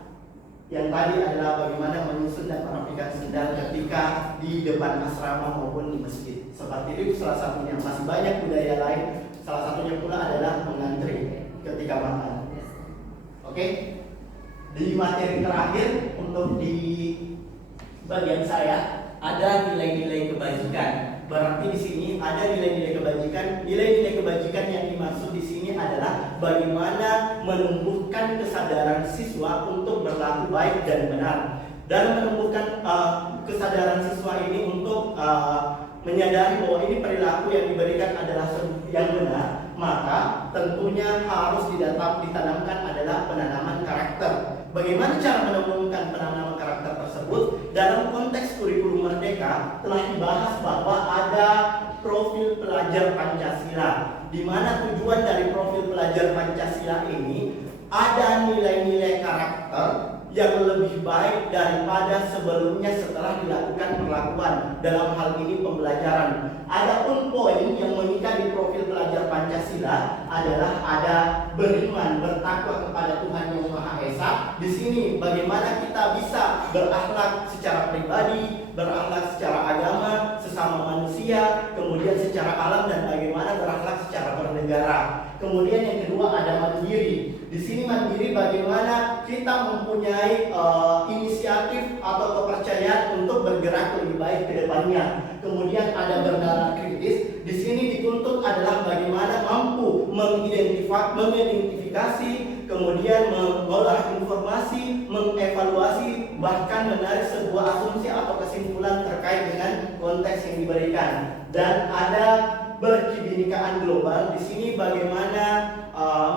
yang tadi adalah bagaimana menyusun dan merapikan sendal ketika di depan asrama maupun di masjid. Seperti itu salah satunya. Masih banyak budaya lain. Salah satunya pula adalah mengantri ketika makan. Oke? Di materi terakhir untuk di bagian saya ada nilai-nilai kebajikan. Berarti di sini ada nilai-nilai kebajikan. Nilai-nilai kebajikan yang dimaksud di sini adalah bagaimana menumbuhkan kesadaran siswa untuk berlaku baik dan benar. Dalam menumbuhkan kesadaran siswa ini untuk menyadari bahwa ini perilaku yang diberikan adalah yang benar, maka tentunya harus ditanamkan adalah penanaman karakter. Bagaimana cara menumbuhkan penanaman karakter tersebut? Dalam konteks kurikulum Merdeka telah dibahas bahwa ada profil pelajar Pancasila, di mana tujuan dari profil pelajar Pancasila ini ada nilai-nilai karakter yang lebih baik daripada sebelumnya setelah dilakukan perlakuan, dalam hal ini pembelajaran. Adapun poin yang mengikat di profil pelajar Pancasila adalah ada beriman, bertakwa kepada Tuhan Yang Maha Esa. Di sini bagaimana kita bisa berakhlak secara pribadi, berakhlak secara agama, sesama manusia, kemudian secara alam, dan bagaimana berakhlak secara bernegara. Kemudian yang kedua ada mandiri. Di sini sini mandiri bagaimana kita mempunyai inisiatif atau kepercayaan untuk bergerak lebih baik ke depannya. Kemudian ada bernalar kritis. Di sini dituntut adalah bagaimana mampu mengidentifikasi, kemudian mengolah informasi, mengevaluasi, bahkan menarik sebuah asumsi atau kesimpulan terkait dengan konteks yang diberikan. Dan ada berkebinekaan global. Di sini bagaimana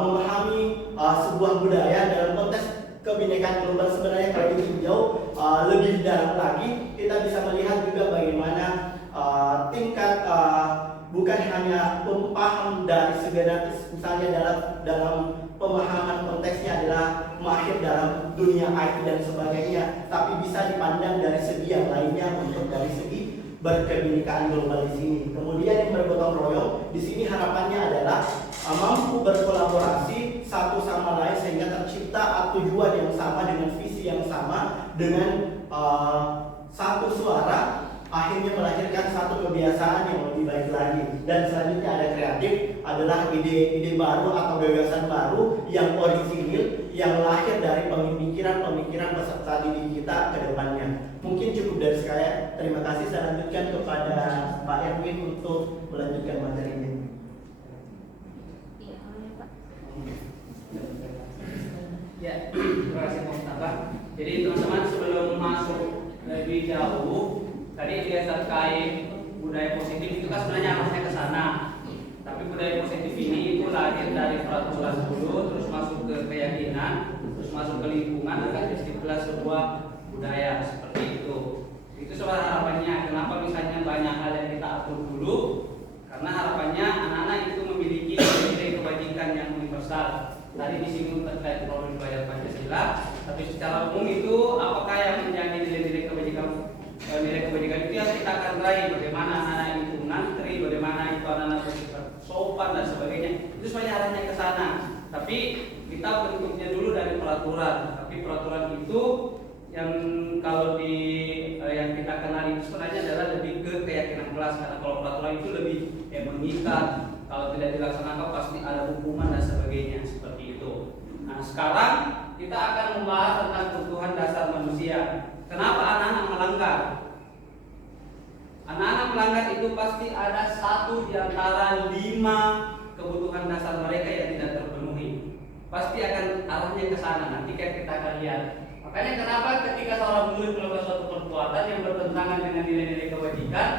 memahami sebuah budaya dalam konteks kebinekaan global. Sebenarnya kalau ditinjau lebih dalam lagi, kita bisa melihat juga bagaimana tingkat bukan hanya paham dari segala, misalnya dalam pemahaman konteksnya adalah mahir dalam dunia IT dan sebagainya, tapi bisa dipandang dari segi yang lainnya untuk dari segi berkebinekaan global di sini. Kemudian yang bergotong royong di sini harapannya adalah mampu berkolaborasi satu sama lain sehingga tercipta tujuan yang sama dengan visi yang sama dengan satu suara, akhirnya melahirkan satu kebiasaan yang lebih baik lagi. Dan selanjutnya ada kreatif, adalah ide-ide baru atau gagasan baru yang orisinil, yang lahir dari pemikiran peserta didik kita ke depannya. Mungkin cukup dari saya. Terima kasih. Saya lanjutkan kepada Pak Erwin untuk melanjutkan materinya. Ya, terima kasih Pak Mustafa. Jadi teman-teman, sebelum masuk lebih jauh, tadi dia terkait budaya positif itu kan sebenarnya arahnya ke sana. Tapi budaya positif ini itu lahir dari peraturan dulu, terus masuk ke keyakinan, terus masuk ke lingkungan, akan terciptalah sebuah budaya seperti itu. Itu soal harapannya. Kenapa misalnya banyak hal yang kita atur dulu? Karena harapannya anak-anak itu memiliki nilai kebajikan yang universal. Tadi disinggung terkait problem budaya Pancasila, tapi secara umum itu apakah yang menjadi nilai-nilai kebajikan itu yang kita akan raih? Bagaimana anak-anak itu ngantri, bagaimana itu anak-anak bersikap sopan dan sebagainya. Itu sebenarnya arahnya ke sana. Tapi kita bentuknya dulu dari peraturan. Tapi peraturan itu yang kalau yang kita kenal itu sebenarnya adalah lebih ke keyakinan kelas, karena kalau peraturan itu lebih mengikat, kalau tidak dilaksanakan pasti ada hukuman dan sebagainya seperti itu. Nah, sekarang kita akan membahas tentang kebutuhan dasar manusia. Kenapa anak-anak melanggar? Anak-anak melanggar itu pasti ada satu di antara 5 kebutuhan dasar mereka yang tidak terpenuhi. Pasti akan arahnya ke sana. Nanti kita akan lihat. Makanya kenapa ketika seorang murid melakukan suatu perbuatan yang bertentangan dengan nilai-nilai kebajikan,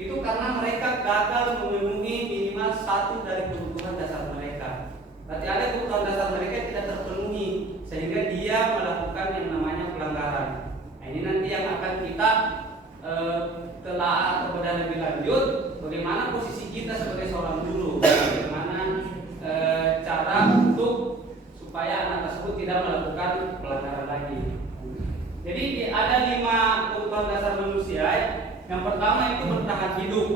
itu karena mereka gagal memenuhi minimal satu dari kebutuhan dasar mereka. Berarti ada kebutuhan dasar mereka yang tidak terpenuhi, sehingga dia melakukan yang namanya pelanggaran. Nah, ini nanti yang akan kita telah atau bedah lebih lanjut, bagaimana posisi kita sebagai seorang guru, bagaimana cara untuk supaya anak tersebut tidak melakukan pelanggaran lagi. Jadi ada 5 kebutuhan dasar manusia. Yang pertama itu bertahan hidup.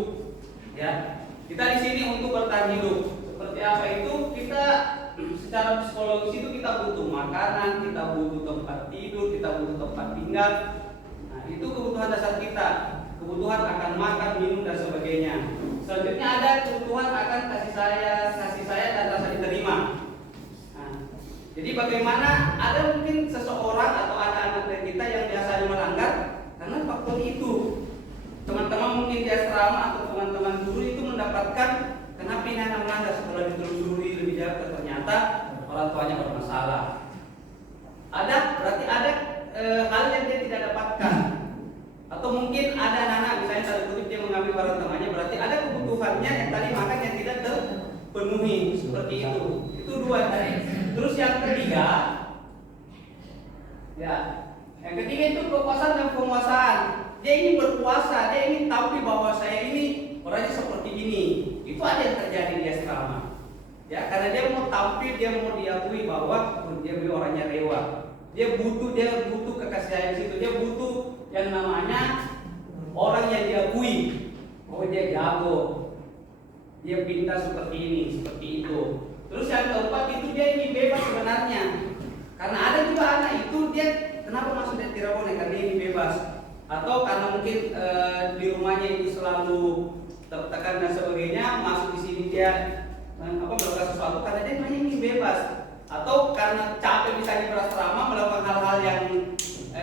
Ya, kita di sini untuk bertahan hidup. Seperti apa itu? Kita secara psikologis itu kita butuh makanan, kita butuh tempat tidur, kita butuh tempat tinggal. Nah, itu kebutuhan dasar kita. Kebutuhan akan makan, minum dan sebagainya. Selanjutnya ada kebutuhan akan kasih sayang dan rasa diterima. Jadi bagaimana ada mungkin seseorang atau anak-anak dari kita yang biasanya melanggar karena faktor itu. Teman-teman mungkin di asrama atau teman-teman guru itu mendapatkan kenapa ini anak melanggar, setelah ditelusuri lebih jauh ternyata orang tuanya bermasalah. Berarti ada hal yang dia tidak dapatkan. Atau mungkin ada anak-anak misalnya tanda kutip dia mengambil barang temannya, berarti ada kebutuhannya yang tadi makan yang tidak terpenuhi seperti itu. Itu 2 tadi. Terus yang ketiga, yang ketiga itu kepuasan dan penguasaan. Dia ingin berkuasa, dia ingin tampil bahwa saya ini orangnya seperti ini. Itu ada yang terjadi di asrama. Ya, karena dia mau tampil, dia mau diakui bahwa dia orangnya rewa. Dia butuh kekasih sayang situ. Dia butuh yang namanya orang yang diakui bahwa dia jago, dia pintar seperti ini, seperti itu. Terus yang keempat itu dia ingin bebas sebenarnya. Karena ada juga anak itu dia kenapa masuk di Tirabone karena ini bebas. Atau karena mungkin di rumahnya itu selalu tertekan dan sebagainya, masuk di sini dia melakukan sesuatu karena dia ingin bebas. atau karena capek misalnya berasrama melakukan hal-hal yang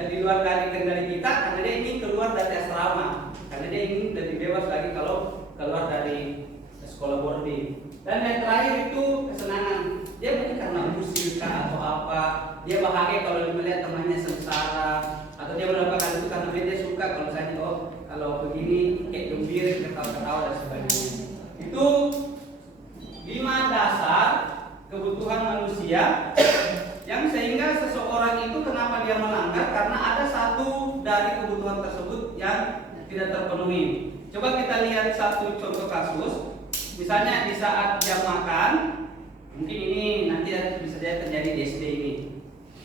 di luar dari kendali kita, karena dia ingin keluar dari asrama, karena dia ingin lebih bebas lagi kalau keluar dari sekolah boarding. Dan yang terakhir itu kesenangan. Dia mungkin karena musik atau apa, dia bahagia kalau melihat temannya sengsara, atau dia melakukan hal itu karena dia suka kalau misalnya kalau begini kayak gembira, ketawa-ketawa dan sebagainya. Itu 5 dasar kebutuhan manusia yang sehingga seseorang itu kenapa dia melanggar, karena ada satu dari kebutuhan tersebut yang tidak terpenuhi. Coba kita lihat satu contoh kasus. Misalnya di saat jam makan, mungkin ini nanti bisa jadi terjadi di SD ini.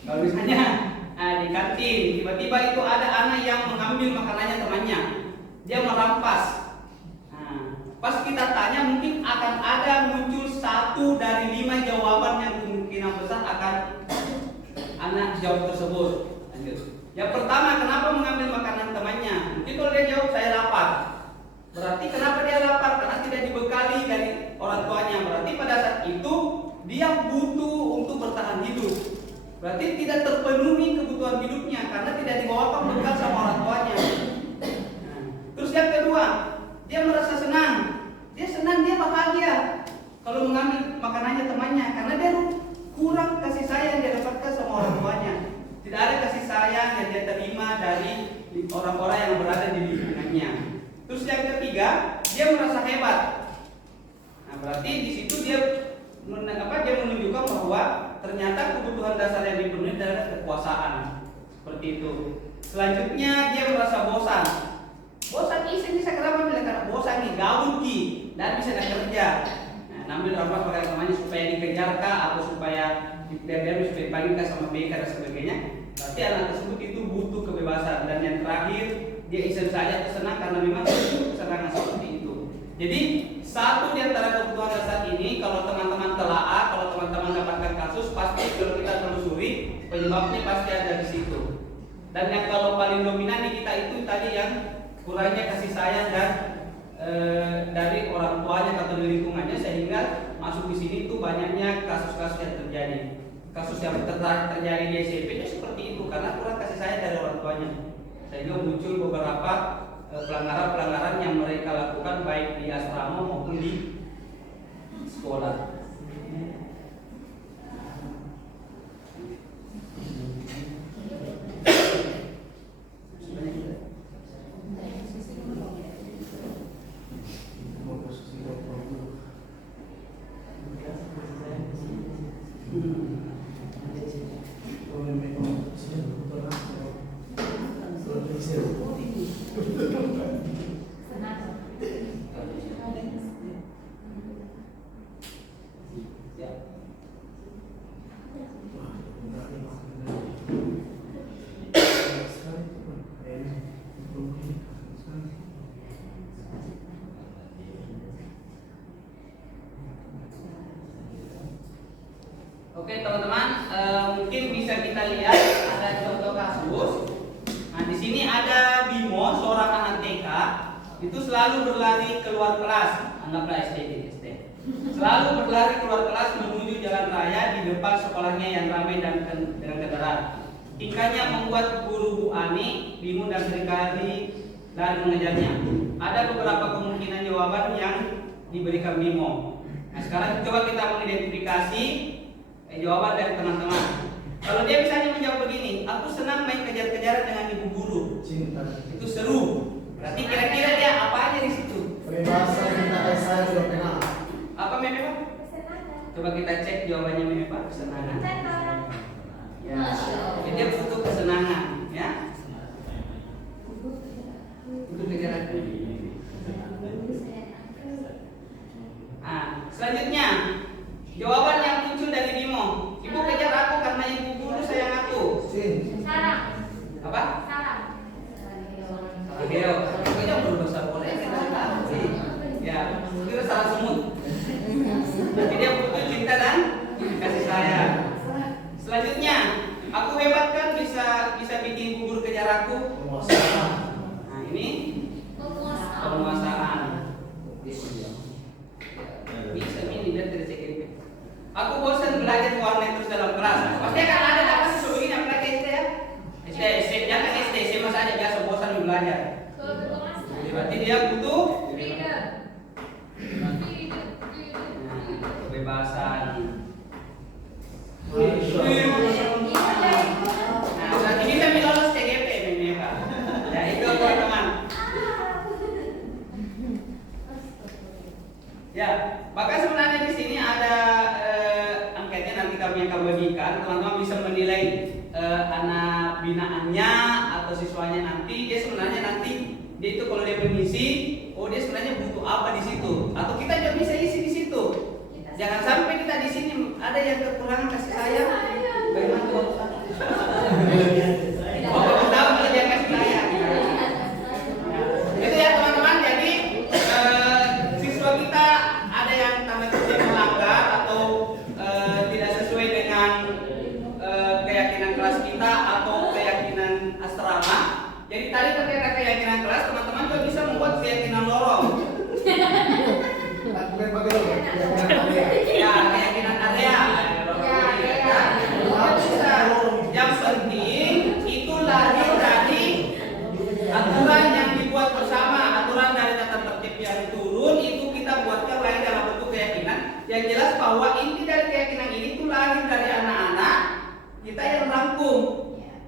Kalau misalnya di kantin tiba-tiba itu ada anak yang mengambil makanannya temannya, dia merampas. Pas kita tanya mungkin akan ada muncul 1 dari 5 jawaban yang kemungkinan besar akan anak jawab tersebut. Yang pertama, kenapa mengambil makanan temannya? Mungkin kalau dia jawab saya lapar. Berarti kenapa dia lapar? Karena tidak dibekali dari orang tuanya. Berarti pada saat itu dia butuh untuk bertahan hidup. Berarti tidak terpenuhi kebutuhan hidupnya karena tidak dibawakan bekal sama orang tuanya. Terus yang kedua, dia merasa senang. Dia senang, dia bahagia kalau mengambil makanannya temannya karena dia kurang kasih sayang yang dia dapatkan sama orang tuanya. Tidak ada kasih sayang yang dia terima dari orang-orang yang berada di lingkungannya. Terus yang ketiga, dia merasa hebat. Nah, berarti di situ dia menunjukkan bahwa ternyata kebutuhan dasar yang dipenuhi adalah kekuasaan. Seperti itu. Selanjutnya dia merasa bosan. Bosan ini saya kenapa bilang karena bosan nih, gabut ki, dan bisa nggak kerja. Nah, ambil rampas pakai temannya supaya dikejar kah atau supaya supaya dipanggil sama BK dan sebagainya. Berarti anak tersebut itu butuh kebebasan. Dan yang terakhir, dia iseng saja senang karena memang kesenangan seperti itu. Jadi satu di antara kebutuhan dasar ini kalau teman-teman telaah, kalau teman-teman dapatkan kasus, pasti kalau kita telusuri penyebabnya pasti ada di situ. Dan yang kalau paling dominan di kita itu tadi yang kurangnya kasih sayang dan dari orang tuanya atau dari lingkungannya, sehingga masuk di sini itu banyaknya kasus-kasus yang terjadi. Kasus yang terjadi di SMP itu seperti itu karena kurang kasih sayang dari orang tuanya, sehingga muncul beberapa pelanggaran-pelanggaran yang mereka lakukan baik di asrama maupun di sekolah. Oke teman-teman, mungkin bisa kita lihat ada contoh kasus. Nah di sini ada Bimo, seorang anak TK, itu selalu berlari keluar kelas, anggaplah SD. Selalu berlari keluar kelas menuju jalan raya di depan sekolahnya yang ramai dan dengan kendaraan. Tingkahnya membuat guru Bu Ani bingung dan seringkali lari mengejarnya. Ada beberapa kemungkinan jawaban yang diberikan Bimo. Nah sekarang coba kita mengidentifikasi jawaban dari teman-teman. Kalau dia misalnya menjawab begini, aku senang main kejar-kejaran dengan ibu guru. Cinta. Itu seru. Berarti kira-kira dia apa aja di situ? Peribahasa cinta saya sudah kenal. Apa Meme Pak? Coba kita cek jawabannya Meme Pak. Kesenangan. Ya. Jadi dia butuh kesenangan, ya. Butuh kejaran. Nah, selanjutnya jawaban yang muncul dari Bimo. Ibu kejar aku karena ibu guru sayang aku. Sarang. Apa? Sarang. Sarang. Kita berbahasa Korea kita tahu sih. Ya, itu salah semut. Jadi dia butuh cinta dan kasih sayang. Selanjutnya, aku hebat kan bisa bikin ibu guru kejar aku. Nah, ini penguasaan. Bisa ini Aku bosan belajar warnet terus dalam kelas. Pasti akan ada apa sih begini apalagi SD ya? SD, jangan SD, SMA saja biasa bosan belajar. Kalau ketua master. Berarti dia butuh Freedom. kebebasan. Iya, Nah, berarti bisa lolos TGP mereka. Ya itu teman-teman. Ya, bahkan sebenarnya di sini ada angketnya nanti kami akan bagikan. Teman-teman bisa menilai anak binaannya atau siswanya nanti. Dia sebenarnya nanti dia itu kalau dia mengisi, oh dia sebenarnya butuh apa di situ? Atau kita juga bisa isi di situ. Jangan sampai kita di sini ada yang kekurangan kasih sayang. Bagaimana tuh? Oh, kamu tahu kalau dia kasih sayang. Itu ya teman-teman. Jadi siswa kita ada yang tanda kutip melanggar atau tidak sesuai dengan keyakinan kelas kita atau keyakinan asrama. Jadi tadi terkait keyakinan kelas, teman-teman juga bisa membuat keyakinan lorong. Bukan bagaimana? Ya, keyakinan area. Yang penting itu lahir dari aturan yang dibuat bersama, aturan dari tata tertib yang turun itu kita buatkan lahir dalam bentuk keyakinan. Yang jelas bahwa inti dari keyakinan ini itu lahir dari anak-anak kita yang rangkum.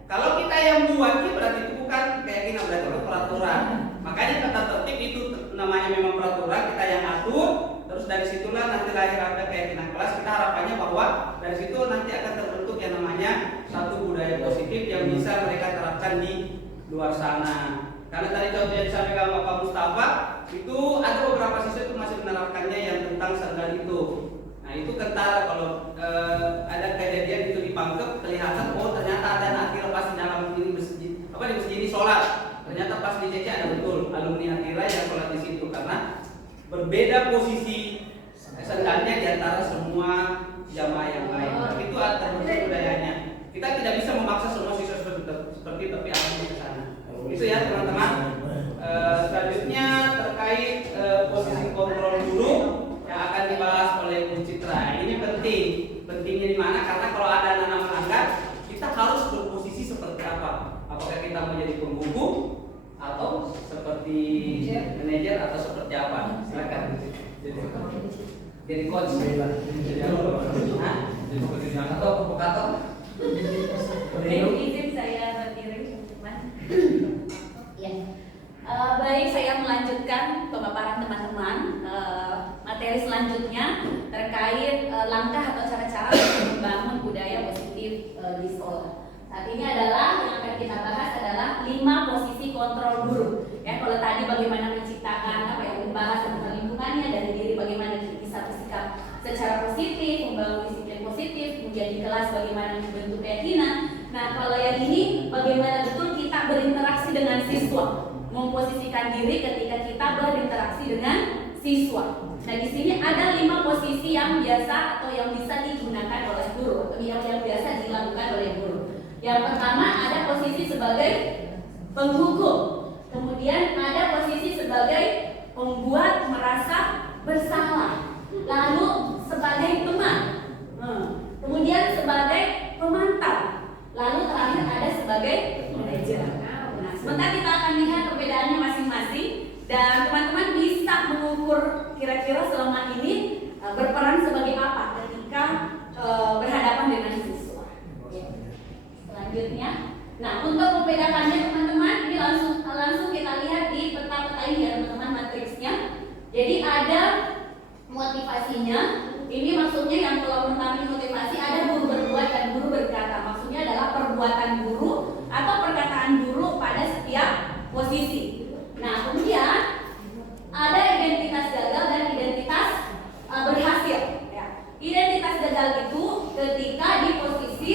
Kalau kita yang buat berarti itu bukan keyakinan, berarti itu peraturan. Makanya tata tertib itu namanya memang peraturan, kita yang atur. Terus dari situlah nanti lahir ada keyakinan kelas. Kita harapannya bahwa dari situ nanti akan terbentuk yang namanya satu budaya positif yang bisa mereka terapkan di luar sana. Karena tadi contoh yang disampaikan Bapak Mustafa itu ada beberapa siswa itu masih menerapkannya yang tentang sandal itu. Nah itu kentara kalau ada kejadian itu dipangkep kelihatan oh ternyata ada anak lepas di dalam ini masjid di masjid ini sholat. Ternyata pas dicek ada betul alumni Atira yang sholat di situ karena berbeda posisi sandalnya di antara semua jamaah yang lain. Itu terbentuk budayanya. Kita tidak bisa memaksa semua siswa seperti tapi akhirnya ke sana. Itu ya teman-teman. Selanjutnya terkait posisi kontrol guru yang akan dibahas oleh Bu Citra. Ini penting. Pentingnya di mana? Karena kalau ada anak melanggar, kita harus berposisi seperti apa? Apakah kita mau jadi pembuku atau seperti manajer atau seperti apa? Silakan. Jadi coach. Atau provokator? Izin saya berdiri teman-teman. Ya. Baik, saya melanjutkan pemaparan teman-teman. Materi selanjutnya terkait langkah atau cara-cara untuk membangun budaya positif di sekolah. Saat ini adalah yang akan kita bahas adalah 5 posisi kontrol guru. Ya, kalau tadi bagaimana menciptakan membahas tentang lingkungannya dari diri bagaimana bisa bersikap secara positif, membangun disiplin positif, kemudian di kelas bagaimana membentuk keyakinan. Nah, kalau yang ini bagaimana betul kita berinteraksi dengan siswa, memposisikan diri ketika kita berinteraksi dengan siswa. Nah, di sini ada 5 posisi yang biasa atau yang bisa digunakan oleh guru atau yang biasa dilakukan oleh guru. Yang pertama ada posisi sebagai penghukum, kemudian ada posisi sebagai pembuat merasa bersalah, lalu sebagai teman, kemudian sebagai pemantau, lalu terakhir ada sebagai manajer. Nah, sebentar kita akan lihat perbedaannya masing-masing dan teman-teman bisa mengukur kira-kira selama ini berperan sebagai apa ketika berhadapan dengan siswa. Selanjutnya, nah untuk membedakannya teman-teman ini langsung kita lihat di peta-peta ini ya teman-teman matriksnya. Jadi ada motivasinya. Ini maksudnya yang kalau pertama motivasi ada guru berbuat dan guru berkata. Maksudnya adalah perbuatan guru atau perkataan guru pada setiap posisi. Nah kemudian ada identitas gagal dan identitas berhasil. Ya. Identitas gagal itu ketika di posisi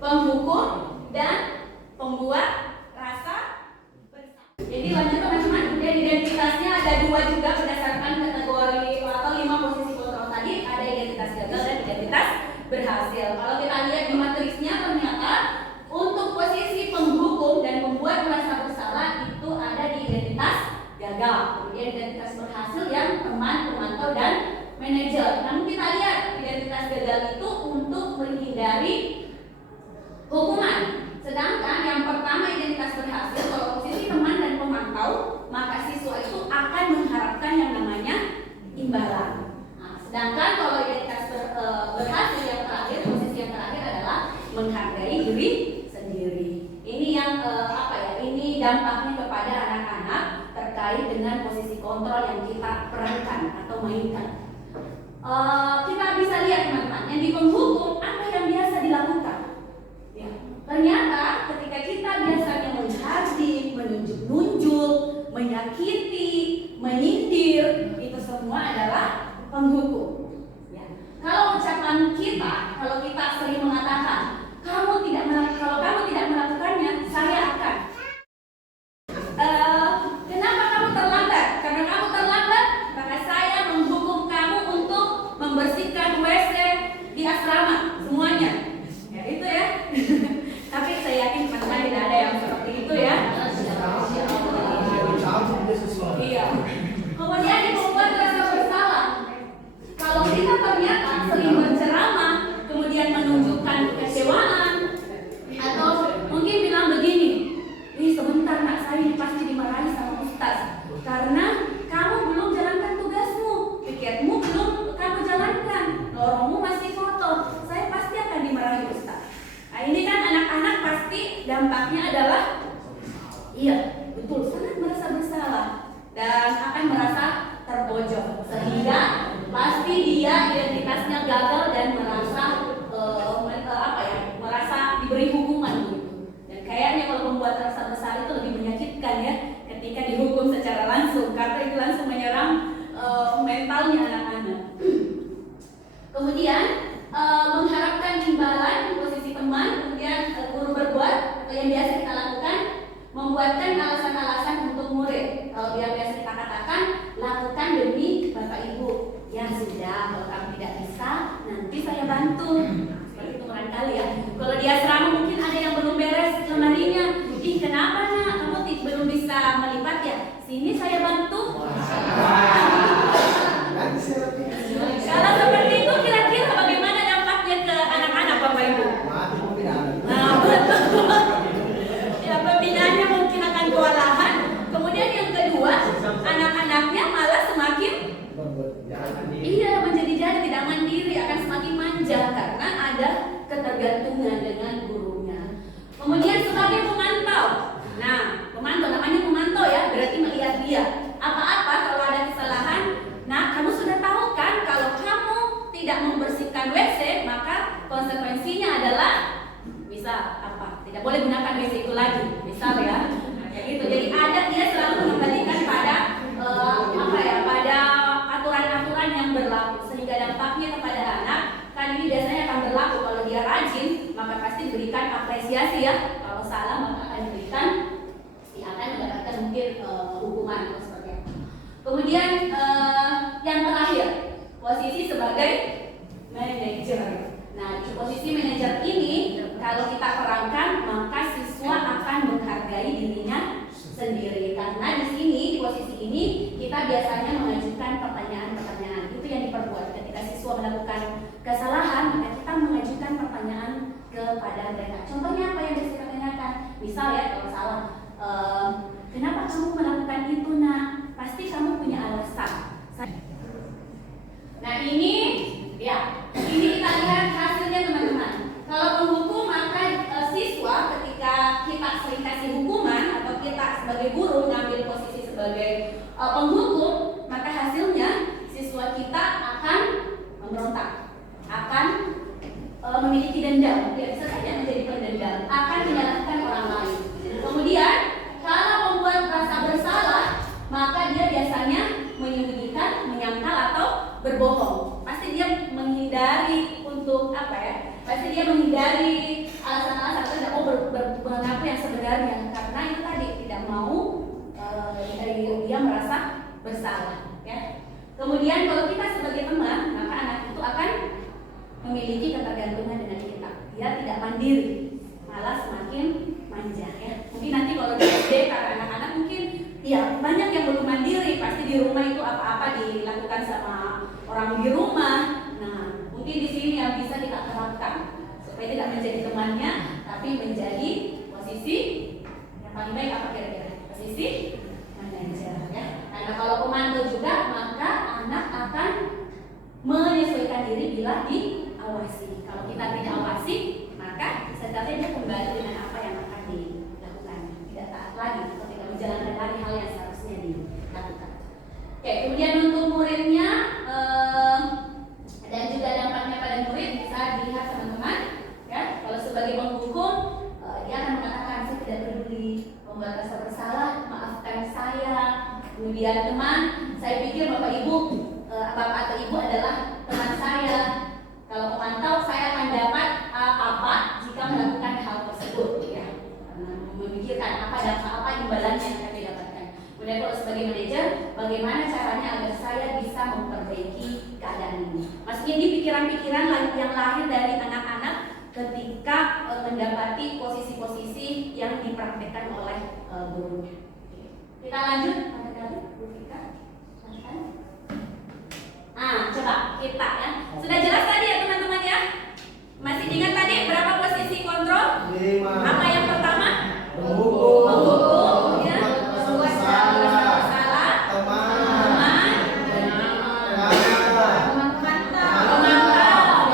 penghukum dan pembuat rasa bersalah. Jadi lanjut teman-teman, kemudian identitasnya ada 2 juga berdasarkan kategori atau 5 posisi kontrol tadi, ada identitas gagal dan identitas berhasil. Kalau kita lihat di matriksnya ternyata untuk posisi penghukum dan pembuat merasa bersalah itu ada di identitas gagal. Kemudian identitas berhasil yang teman, pemantau dan manajer. Namun kita lihat identitas hukuman. Sedangkan yang pertama identitas berhasil, kalau posisi teman dan pemantau, maka siswa itu akan mengharapkan yang namanya imbalan. Nah, sedangkan kalau identitas berhasil yang terakhir, posisi yang terakhir adalah menghargai diri sendiri. Ini yang ini dampaknya kepada anak-anak terkait dengan posisi kontrol yang kita perankan atau mainkan. Kita bisa lihat teman-teman, yang di penghukum apa yang biasa dilakukan. Ya, ternyata ketika kita biasanya menghardik, menunjuk-nunjuk, menyakiti, menyindir, itu semua adalah penghukum. Ya. Kalau ucapan kita, kalau kita sering mengatakan, kalau kamu tidak melakukannya, saya akan. Kenapa kamu terlambat? Karena kamu terlambat, maka saya menghukum kamu untuk membersihkan WC di asrama semuanya. Ya itu ya. Tapi saya yakin teman-teman tidak ada yang seperti itu ya. Iya. Kemudian membuat rasa bersalah. Kalau kita ternyata sering berceramah, kemudian menunjukkan kekecewaan, atau mungkin bilang begini, sebentar nak, saya ini pasti dimarahi sama ustaz karena kamu belum jalankan tugasmu, piketmu belum kamu jalankan, lorongmu masih kotor, saya pasti akan dimarahi ustaz. Nah ini kan anak-anak pasti dampaknya adalah iya, betul, sangat merasa bersalah dan akan merasa terpojok, sehingga pasti dia identitasnya gagal dan merasa merasa diberi hukuman gitu. Dan kayaknya kalau membuat rasa bersalah itu lebih menyakitkan ya ketika dihukum secara langsung, karena itu langsung menyerang mentalnya anak-anak. Kemudian mengharapkan imbalan di posisi teman, kemudian guru berbuat atau yang biasa kita lakukan, membuatkan alasan-alasan untuk murid. Kalau yang biasa kita katakan, lakukan demi Bapak Ibu. Ya sudah, kalau kamu tidak bisa, nanti saya bantu. Seperti itu barangkali ya. Kalau di asrama mungkin ada yang belum beres lemarinya. Kenapa nak? Kamu belum bisa melipat ya? Sini saya bantu. Kalau seperti itu kira-kira bagaimana dampaknya ke anak-anak Bapak Ibu? Nah, betul. Ya, pembinaannya mungkin akan kewalahan. Kemudian yang kedua, anak-anaknya malah semakin menjadi tidak mandiri, akan semakin manja karena ada ketergantungan dengan gurunya. Kemudian sebagai pemantau, namanya pemantau ya, berarti melihat dia. Apa-apa kalau ada kesalahan, kamu sudah tahu kan kalau kamu tidak membersihkan WC, maka konsekuensinya adalah misal apa? Tidak boleh gunakan WC itu lagi, misal ya. Kayak gitu. Jadi dia selalu mengembalikan pada pada aturan-aturan yang berlaku, sehingga dampaknya kepada anak kan ini biasanya akan berlaku. Kalau dia rajin, maka pasti diberikan apresiasi ya. Kalau salah, maka akan diberikan, akan mendapatkan mungkin hukuman atau seperti apa. Kemudian yang terakhir, posisi sebagai manajer. Nah, di posisi manajer ini kalau kita perankan, maka siswa akan menghargai dirinya sendiri. Karena di sini, di posisi ini, kita biasanya mengajukan pertanyaan-pertanyaan. Itu yang diperbuat. Ketika siswa melakukan kesalahan, maka kita mengajukan pertanyaan kepada mereka. Contohnya apa yang bisa kita tanyakan? Misal ya, kalau salah, kenapa kamu melakukan itu nak? Pasti kamu punya alasan. Nah ini kita lihat hasilnya teman-teman. Kalau penghukum, maka siswa ketika kita sering kasih hukuman atau kita sebagai guru mengambil posisi sebagai penghukum, maka hasilnya siswa kita akan memberontak, akan memiliki dendam, bisa saja menjadi pendendam, akan menyalahkan orang lain. Kemudian kalau membuat rasa bersalah, maka dia biasanya menyembunyikan, menyangkal atau berbohong. Pasti dia menghindari untuk pasti dia menghindari alasan-alasan atau tidak mau mengaku yang sebenarnya, karena itu tadi tidak mau dia merasa bersalah ya. Kemudian kalau kita sebagai teman, maka anak itu akan memiliki ketergantungan dengan kita. Dia tidak mandiri, malah semakin manja ya. Mungkin nanti kalau di SD, karena anak-anak mungkin banyak yang belum mandiri, pasti di rumah itu apa-apa dilakukan sama orang di rumah. Nah, mungkin di sini yang bisa kita terapkan supaya tidak menjadi temannya, tapi menyesuaikan diri bila diawasi. Kalau kita tidak awasi, maka setelahnya dia kembali dengan apa yang akan dilakukan, tidak taat lagi atau tidak menjalankan lagi hal yang seharusnya dilakukan. Oke, kemudian untuk muridnya dan juga dampaknya pada murid bisa dilihat teman-teman, ya. Kalau sebagai penghukum, dia akan mengatakan saya tidak peduli, membuat rasa bersalah, maafkan saya. Kemudian teman, saya pikir bapak atau ibu adalah teman saya. Kalau memantau, saya akan dapat apa jika melakukan hal tersebut, ya. Memikirkan apa imbalannya yang akan didapatkan. Kemudian kalau sebagai manajer, bagaimana caranya agar saya bisa memperbaiki keadaan ini. Maksudnya ini pikiran-pikiran yang lahir dari anak-anak ketika mendapati posisi-posisi yang dipraktikkan oleh gurunya. Kita lanjut, Bu Vika. Coba kita, ya. Sudah jelas tadi ya teman-teman, ya? Masih ingat tadi berapa posisi kontrol? 5. Apa yang pertama? Menghukum. Menghukum, ya. Membuat bersalah. Teman. Pemantau.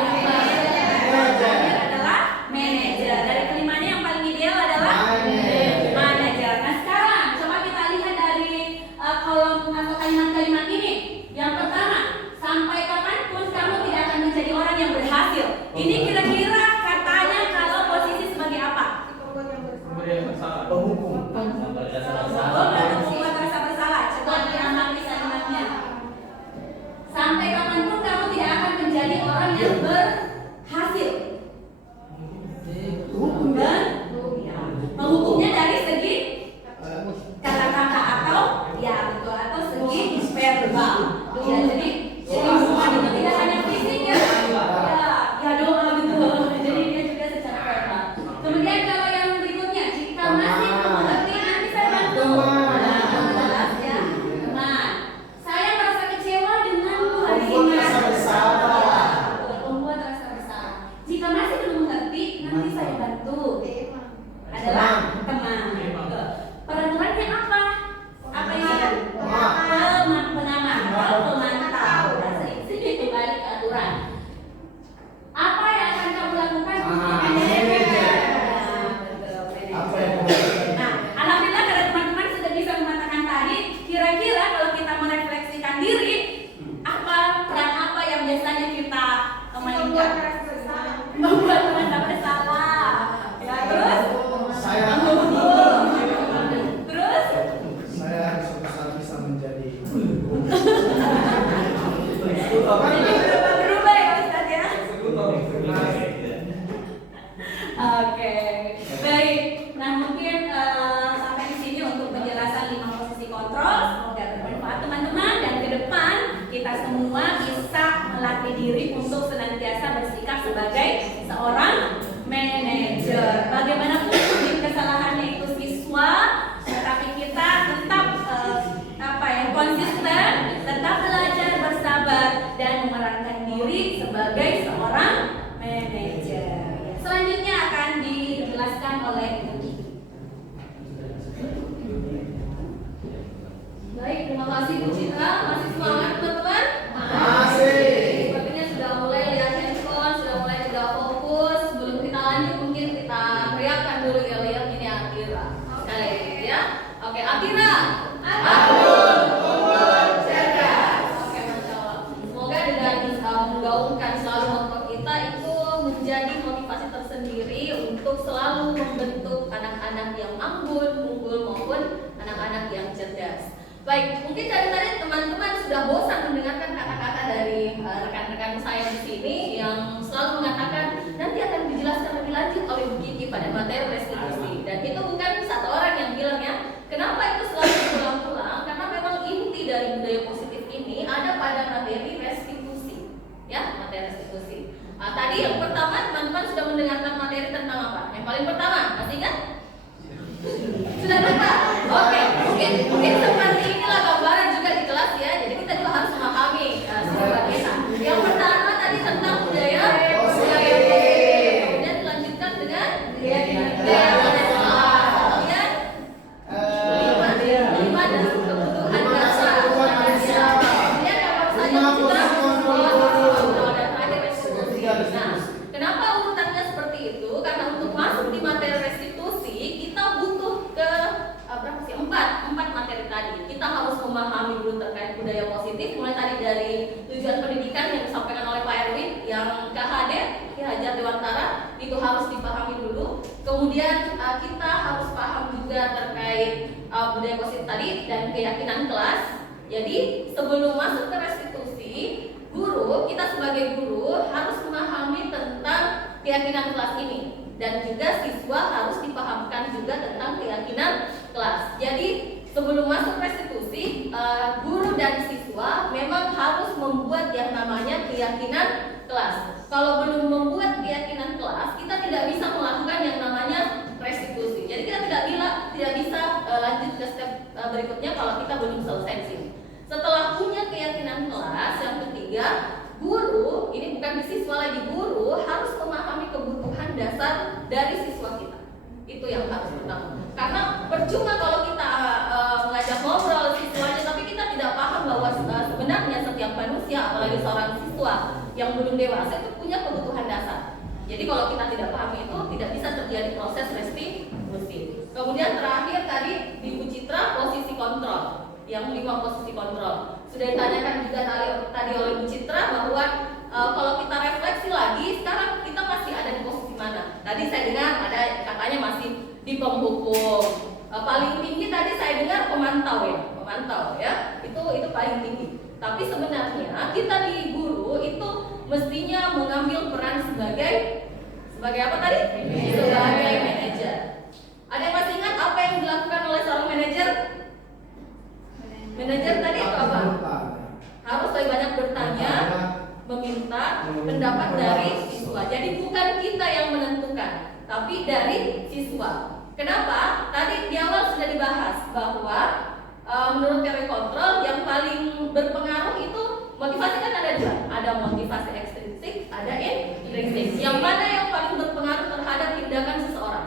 Yang adalah manajer. Dari kelimanya yang paling ideal adalah manajer. Nah sekarang coba kita lihat dari kolom atau kalimat-kalimat ini. Yang pertama, sampai kapanpun kamu tidak akan menjadi orang yang berhasil. Ini kira-kira katanya kalau posisi sebagai apa? Pemberi yang bersalah. Penghukum. Membuat rasa bersalah. Coba diamati kalimatnya. Sampai kapanpun kamu tidak akan menjadi orang yang berhasil. Dan menghukumnya dari segi kata-kata atau segi verbal. Ya, jadi hukuman itu tidak hanya fisik, ya. Ya doa gitu. Jadi dia juga secara verbal. Kemudian kalau yang berikutnya, jika masih belum mengerti nanti saya bantu. Jelas, ya. Teman, saya merasa kecewa denganmu hari ini. Membuat rasa bersalah. Jika masih belum mengerti nanti saya bantu. Adalah teman. Peraturannya apa? Apa ini? Pengaman atau pemantau. Sini kembali ke aturan. Apa yang akan kamu lakukan? Apa yang kamu lakukan? Nah, alhamdulillah karena teman-teman sudah bisa mengatakan tadi, kira-kira kalau kita merefleksikan diri, peran apa yang biasanya kita mainkan? Membuat merasa bersalah. Ya, terus? Terus? Saya harus bisa menjadi Berubah ya Ustaz, ya? Oke, baik. Nah mungkin sampai di sini untuk penjelasan 5 posisi kontrol. Semoga bermanfaat teman-teman, dan ke depan kita semua bisa melatih diri untuk senantiasa bersikap sebagai seorang manajer. Bagaimanapun mungkin kesalahannya itu siswa, tetapi kita tetap konsisten, tetap belajar, bersabar, dan memerankan diri sebagai seorang manajer. Selanjutnya akan dijelaskan oleh Uki. Baik, terima kasih Bu Citra. Masih semangat teman-teman? Masih. Sepertinya sudah mulai lihat handphone, sudah mulai tidak fokus. Sebelum kita lanjut mungkin kita teriakkan dulu ya, lihat ini Akira. Sekali ya. Oke, Akira. Oke, Masya Allah. Semoga dengan menggaungkan selalu moto kita itu menjadi motivasi tersendiri untuk selalu membentuk anak-anak yang unggul maupun anak-anak yang cerdas. Baik, mungkin dari tadi teman-teman sudah bosan mendengarkan kata-kata dari rekan-rekan saya di sini yang selalu mengatakan nanti akan dijelaskan lebih lanjut oleh Bu Kiki pada materi restitusi. Dan itu bukan satu orang yang bilang, ya. Kenapa itu selalu berulang-ulang? Karena memang inti dari budaya positif ini ada pada materi restitusi, ya, materi restitusi. Tadi yang pertama teman-teman sudah mendengarkan materi tentang apa? Yang paling pertama, masih ingat? Sudah lupa? Oke, mungkin seperti inilah gambaran juga di kelas, ya. Jadi kita juga harus memahami sebuah kita. Yang pertama tadi tentang budaya kemudian dilanjutkan dengan budaya kemudian lima dan kebutuhan dasar. Kemudian yang baru saja kita harus dipahami dulu. Kemudian kita harus paham juga terkait budaya positif tadi dan keyakinan kelas. Jadi sebelum masuk ke restitusi, kita sebagai guru harus memahami tentang keyakinan kelas ini, dan juga siswa harus dipahamkan juga tentang keyakinan kelas. Jadi sebelum masuk restitusi, guru dan siswa memang harus membuat yang namanya keyakinan kelas. Kalau belum membuat keyakinan kelas, kita tidak bisa melakukan yang namanya restitusi. Jadi kita tidak bisa lanjut ke step berikutnya kalau kita belum selesai di sini. Setelah punya keyakinan kelas, yang ketiga, guru, ini bukan siswa lagi, guru harus memahami kebutuhan dasar dari siswa kita. Itu yang harus pertama. Karena percuma kalau kita mengajak ngobrol siswanya, tapi kita tidak paham bahwa sebenarnya setiap manusia, apalagi seorang siswa yang belum dewasa, itu punya kebutuhan dasar. Jadi kalau kita tidak paham itu, tidak bisa terjadi proses restitusi. Kemudian terakhir tadi di Bu Citra, posisi kontrol. Yang 5 posisi kontrol sudah ditanyakan juga tadi oleh Bu Citra bahwa kalau kita refleksi lagi, sekarang kita masih ada di posisi mana? Tadi saya dengar ada katanya masih di penghukum. Paling tinggi tadi saya dengar pemantau ya, itu paling tinggi. Tapi sebenarnya kita di guru itu mestinya mengambil peran sebagai apa tadi? Sebagai manajer. Ada yang masih ingat apa yang dilakukan oleh seorang manajer? Manajer tadi itu apa? Harus lebih banyak bertanya, meminta pendapat dari siswa. Jadi bukan kita yang menentukan, tapi dari siswa. Kenapa? Tadi di awal sudah dibahas bahwa menurut teori kontrol yang paling berpengaruh itu motivasi kan ada dua. Ada motivasi ekstrinsik, ada intrinsik. Yang mana yang paling berpengaruh terhadap tindakan seseorang?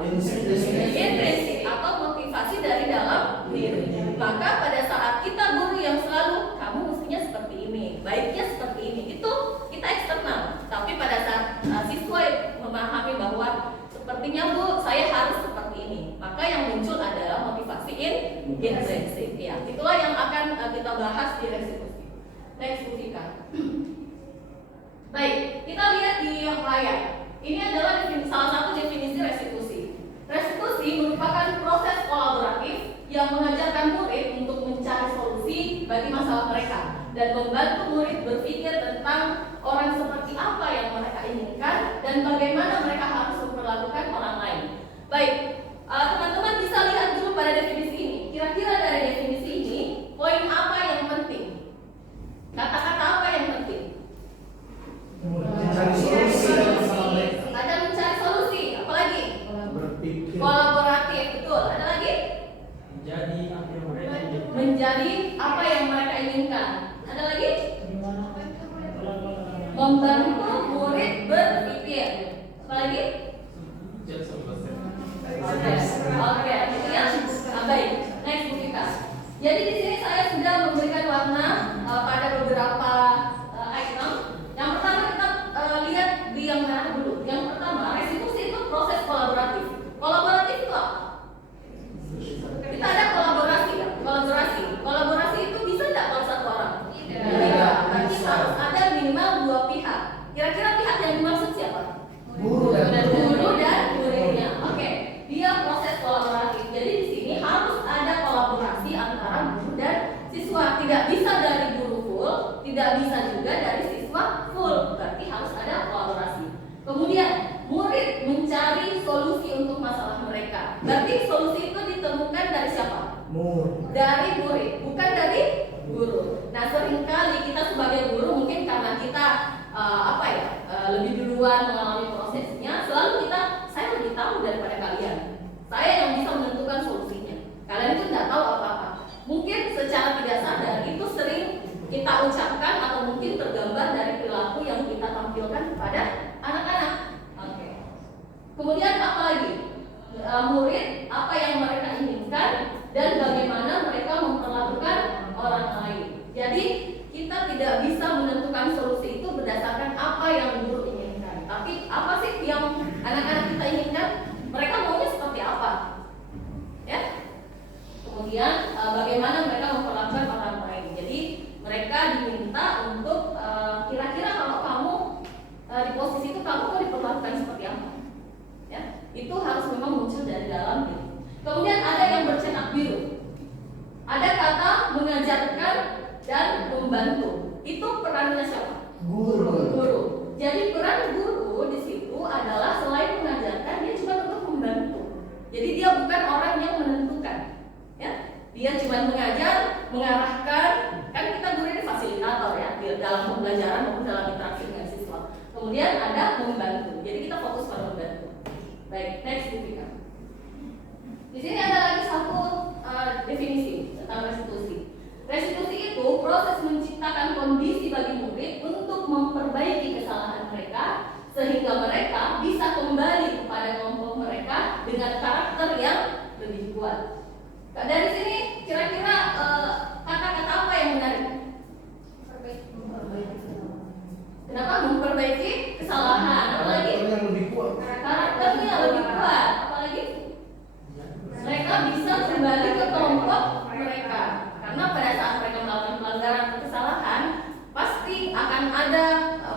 Intrinsik atau motivasi dari dalam diri. Maka pada saat kita guru yang selalu kamu mestinya seperti ini, baiknya seperti ini, itu kita eksternal. Tapi pada saat siswa memahami bahwa sepertinya Bu, saya harus seperti ini, maka yang muncul adalah motivasi intrinsik. Ya, itulah yang akan kita bahas di restitusi. Next, Bu Vika. Baik, kita lihat di layar. Ini adalah salah satu definisi restitusi. Restitusi merupakan proses kolaboratif yang mengajarkan murid untuk mencari solusi bagi masalah mereka dan membantu murid berpikir tentang orang seperti apa yang mereka inginkan dan bagaimana mereka harus memperlakukan orang lain. Baik, teman-teman bisa lihat dulu pada definisi ini. Kira-kira dari definisi ini, poin apa yang penting? Kata-kata apa yang penting? Mencari solusi dalam masalah mereka. Ada mencari solusi, apalagi? Berpikir. Kolaboratif, betul. Ada lagi? Menjadi apa yang mereka inginkan. Ada lagi? Membantu murid berpikir. Apa lagi? Oke, gitu ya. Baik. Next, Bu Vika. Jadi di sini saya sudah memberikan warna pada beberapa item. Yang pertama kita lihat di yang merah dulu. Yang pertama, restitusi itu proses kolaboratif. Kolaboratif itu apa? Kita ada kolaborasi ya, kolaborasi itu bisa tidak kalau satu orang? Tidak. Tapi harus ada minimal 2 pihak. Kira-kira pihak yang dimaksud siapa? Guru dan muridnya. Oke, dia proses kolaboratif. Jadi di sini harus ada kolaborasi antara guru dan siswa. Tidak bisa dari guru full, tidak bisa juga dari siswa full. Berarti harus ada kolaborasi. Kemudian murid mencari solusi untuk masalah mereka. Berarti solusi itu ditemukan dari siapa? Dari murid, bukan dari guru. Nah, seringkali kita sebagai guru mungkin karena kita lebih duluan mengalami prosesnya, selalu saya lebih tahu daripada kalian. Saya yang bisa menentukan solusinya. Kalian itu tidak tahu apa-apa. Mungkin secara tidak sadar itu sering kita ucapkan atau mungkin tergambar dari perilaku yang kita tampilkan kepada anak-anak. Oke. Kemudian apa lagi? Murid apa yang mereka inginkan dan bagaimana mereka memperlakukan orang lain. Jadi kita tidak bisa menentukan solusi itu berdasarkan apa yang guru inginkan. Tapi apa sih yang anak-anak kita inginkan? Mereka maunya seperti apa? Ya. Kemudian bagaimana mereka memperlakukan orang lain. Jadi mereka diminta untuk kira-kira kalau kamu di posisi itu kamu mau diperlakukan seperti apa? itu harus memang muncul dari dalam diri. Kemudian ada yang bercetak biru. Ada kata mengajarkan dan membantu. Itu perannya siapa? Guru. Jadi peran guru di situ adalah selain mengajarkan, dia juga untuk membantu. Jadi dia bukan orang yang menentukan, ya. Dia cuma mengajar, mengarahkan. Kan kita guru ini fasilitator ya, dalam pembelajaran maupun dalam interaksi dengan siswa. Kemudian ada membantu. Jadi kita fokus pada membantu. Baik, next Vika. Di sini ada lagi satu definisi tentang restitusi. Restitusi itu proses menciptakan kondisi bagi murid untuk memperbaiki kesalahan mereka sehingga mereka bisa kembali kepada kelompok mereka dengan karakter yang lebih kuat. Dari sini kira-kira kata-kata apa yang menarik? Kenapa memperbaiki kesalahan? Apalagi yang lebih kuat. karakternya lebih kuat. Apalagi mereka bisa kembali ke kelompok mereka. Karena pada saat mereka melakukan pelanggaran atau kesalahan, pasti akan ada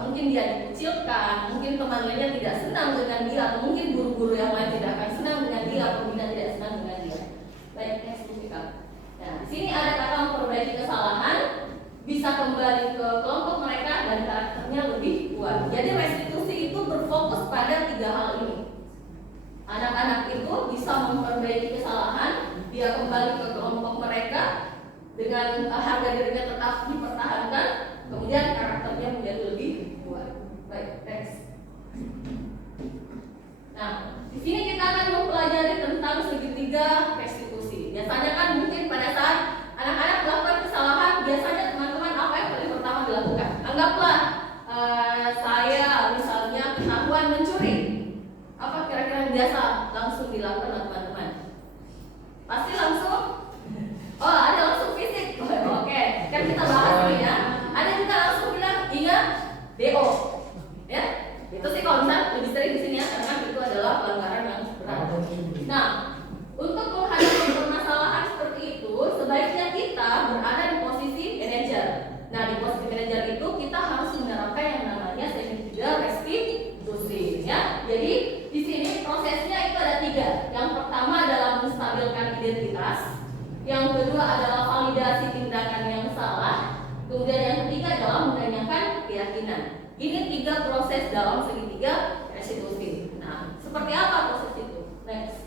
mungkin dia dikucilkan, mungkin teman lainnya tidak senang dengan dia, atau mungkin guru-guru yang lain tidak akan senang dengan dia, atau pembina tidak senang dengan dia. Baik, next Vika. Nah, di sini ada kata memperbaiki kesalahan, bisa kembali ke kelompok mereka dan karakternya lebih kuat. Jadi restitusi itu berfokus pada 3 hal ini. Anak-anak itu bisa memperbaiki kesalahan, dia kembali ke kelompok mereka dengan harga dirinya tetap dipertahankan, kemudian karakternya menjadi lebih kuat. Baik, next. Nah, di sini kita akan mempelajari tentang segitiga restitusi. Biasanya kan mungkin pada saat anak-anak melakukan kesalahan, biasanya teman-teman apa yang paling pertama dilakukan? Anggaplah saya misalnya ketahuan mencuri. Apa kira-kira yang biasa langsung dilakukan oleh teman-teman? Pasti langsung? Oh, ada langsung fisik. Oke, kan kita bahas nih ya. Ada juga langsung bilang ingat DO. Ya, itu sih kalau misalnya lebih sering di sini ya, karena itu adalah pelanggaran yang berat. Nah, untuk menghadapi permasalahan seperti itu, sebaiknya kita berada di posisi manajer. Nah, di posisi manajer itu kita harus menerapkan yang namanya segitiga restitusi. Ya, jadi di sini prosesnya itu ada 3. Yang pertama adalah menstabilkan identitas. Yang kedua adalah validasi tindakan yang salah. Kemudian yang ketiga adalah menanyakan keyakinan. Ini 3 proses dalam segitiga restitusi. Nah, seperti apa proses itu? Next.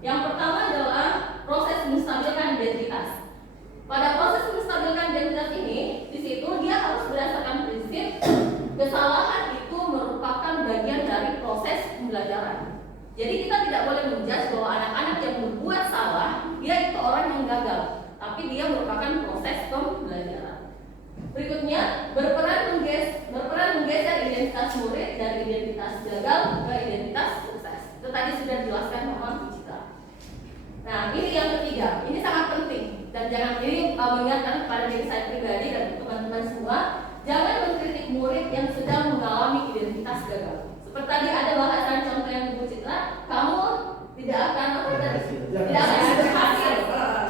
Yang pertama adalah proses menstabilkan identitas. Pada proses menstabilkan identitas ini, di situ dia harus berdasarkan prinsip kesalahan itu merupakan bagian dari proses pembelajaran. Jadi kita tidak boleh menjudge bahwa anak-anak yang berbuat salah, dia itu orang yang gagal, tapi dia merupakan proses pembelajaran. Berikutnya, berperan menggeser identitas murid dari identitas gagal ke identitas sukses. Itu tadi sudah dijelaskan sama Citra. Nah, ini yang ketiga, ini sangat penting dan jangan ini mengingatkan kepada diri saya pribadi dan teman-teman semua, jangan mengkritik murid yang sedang mengalami identitas gagal. Seperti tadi ada bahasan contoh yang Ibu Citra, kamu tidak akan berhasil.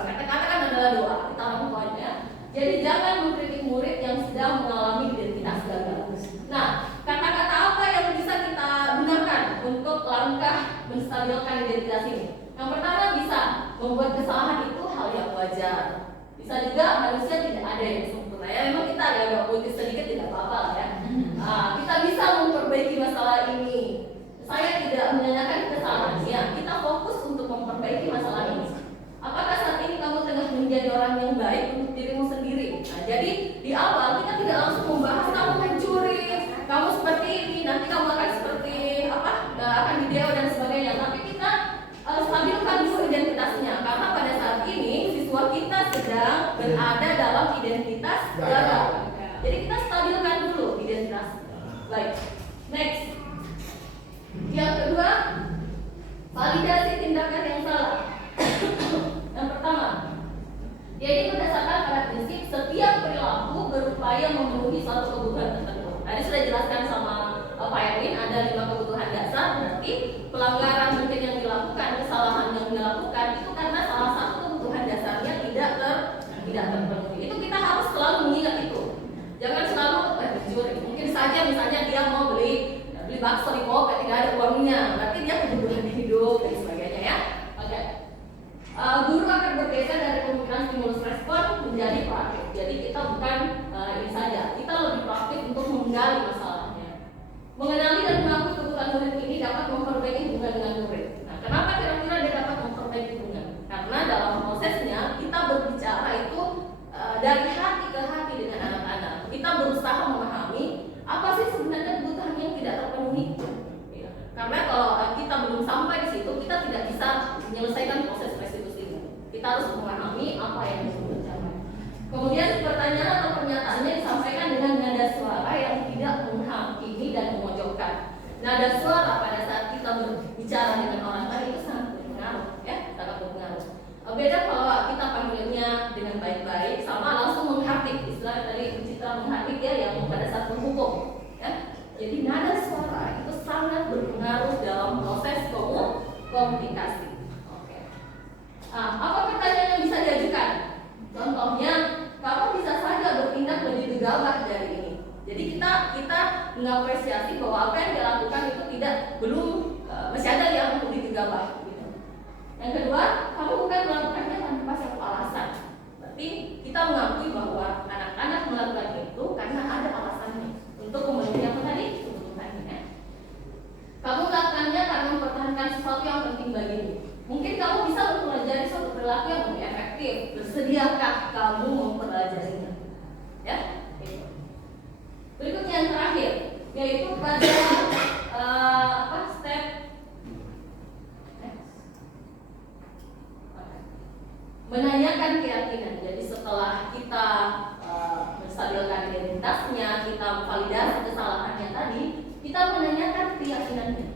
Kata-kata kan adalah doa, kita orang tuanya. Jadi jangan mengkritik murid yang sedang mengalami identitas gagal. Nah, kata-kata apa yang bisa kita gunakan untuk langkah menstabilkan identitas ini? Yang pertama bisa membuat kesalahan itu hal yang wajar. Bisa juga manusia tidak ada yang sempurna. Ya memang kita agak putus sedikit tidak apa-apa lah ya. Kita bisa memperbaiki masalah ini. Saya tidak menanyakan kesalahannya. Kita fokus untuk memperbaiki masalah ini. Apakah saat ini kamu tengah menjadi orang yang baik untuk dirimu sendiri? Nah, jadi di awal kita tidak langsung membahas kamu mencuri, kamu seperti ini, nanti kamu akan seperti apa? Akan dideo dan sebagainya. Tapi kita stabilkan dulu identitasnya, karena pada saat ini siswa kita sedang berada dalam identitas gagal. Jadi kita stabilkan dulu identitas. Baik, next. Yang kedua, validasi tindakan yang salah. Yang pertama, yaitu berdasarkan pada prinsip setiap perilaku berupaya memenuhi suatu kebutuhan tertentu. Tadi sudah dijelaskan sama Pak Erwin, ada 5 kebutuhan dasar. Berarti pelanggaran mungkin yang dilakukan, kesalahan yang dilakukan itu karena salah satu kebutuhan dasarnya tidak terpenuhi. Itu kita harus selalu mengingat itu. Jangan selalu mencuri. Mungkin saja misalnya dia mau beli bakso di Pop, tidak ada uangnya, berarti dia kebutuhan ini pelaksanaan stimulus respon menjadi proaktif. Jadi kita bukan ini saja, kita lebih proaktif untuk menggali masalahnya. Mengenali dan mengakui kebutuhan murid ini dapat memperbaiki hubungan dengan murid. Nah, kenapa kira-kira dia dapat memperbaiki hubungan? Karena dalam prosesnya kita berbicara itu dari hati ke hati dengan anak-anak. Kita berusaha memahami apa sih sebenarnya kebutuhan yang tidak terpenuhi. Ya. Karena kalau kita belum sampai di situ, kita tidak bisa menyelesaikan proses restitusi ini. Kita harus memahami apa yang disebut tercapai. Kemudian pertanyaan atau pernyataannya disampaikan dengan nada suara yang tidak menghakimi dan memojokkan. Nada suara pada saat kita berbicara dengan orang lain itu sangat berpengaruh, ya, sangat berpengaruh. Beda kalau kita panggilnya dengan baik-baik, sama langsung menghardik. Istilah tadi Citra menghardik ya, yang pada saat menghukum, ya. Jadi nada suara itu sangat berpengaruh dalam proses komunikasi. Oke. Nah, apa pertanyaan yang bisa diajukan? Contohnya, kamu bisa saja bertindak lebih gegabah dari ini. Jadi kita mengapresiasi bahwa apa yang dilakukan itu masih ada yang lebih gegabah. Gitu. Yang kedua, kamu bukan melakukannya tanpa satu alasan. Berarti kita mengakui bahwa anak-anak melakukan itu karena ada alasannya untuk memenuhi apa tadi kebutuhannya. Kamu melakukannya karena mempertahankan sesuatu yang penting bagimu. Mungkin kamu bisa mempelajari suatu perilaku yang lebih efektif. Bersediakah kamu mempelajarinya? Ya. Berikutnya yang terakhir, yaitu pada step menanyakan keyakinan. Jadi setelah kita menstabilkan identitasnya, kita memvalidasi kesalahannya tadi, kita menanyakan keyakinannya.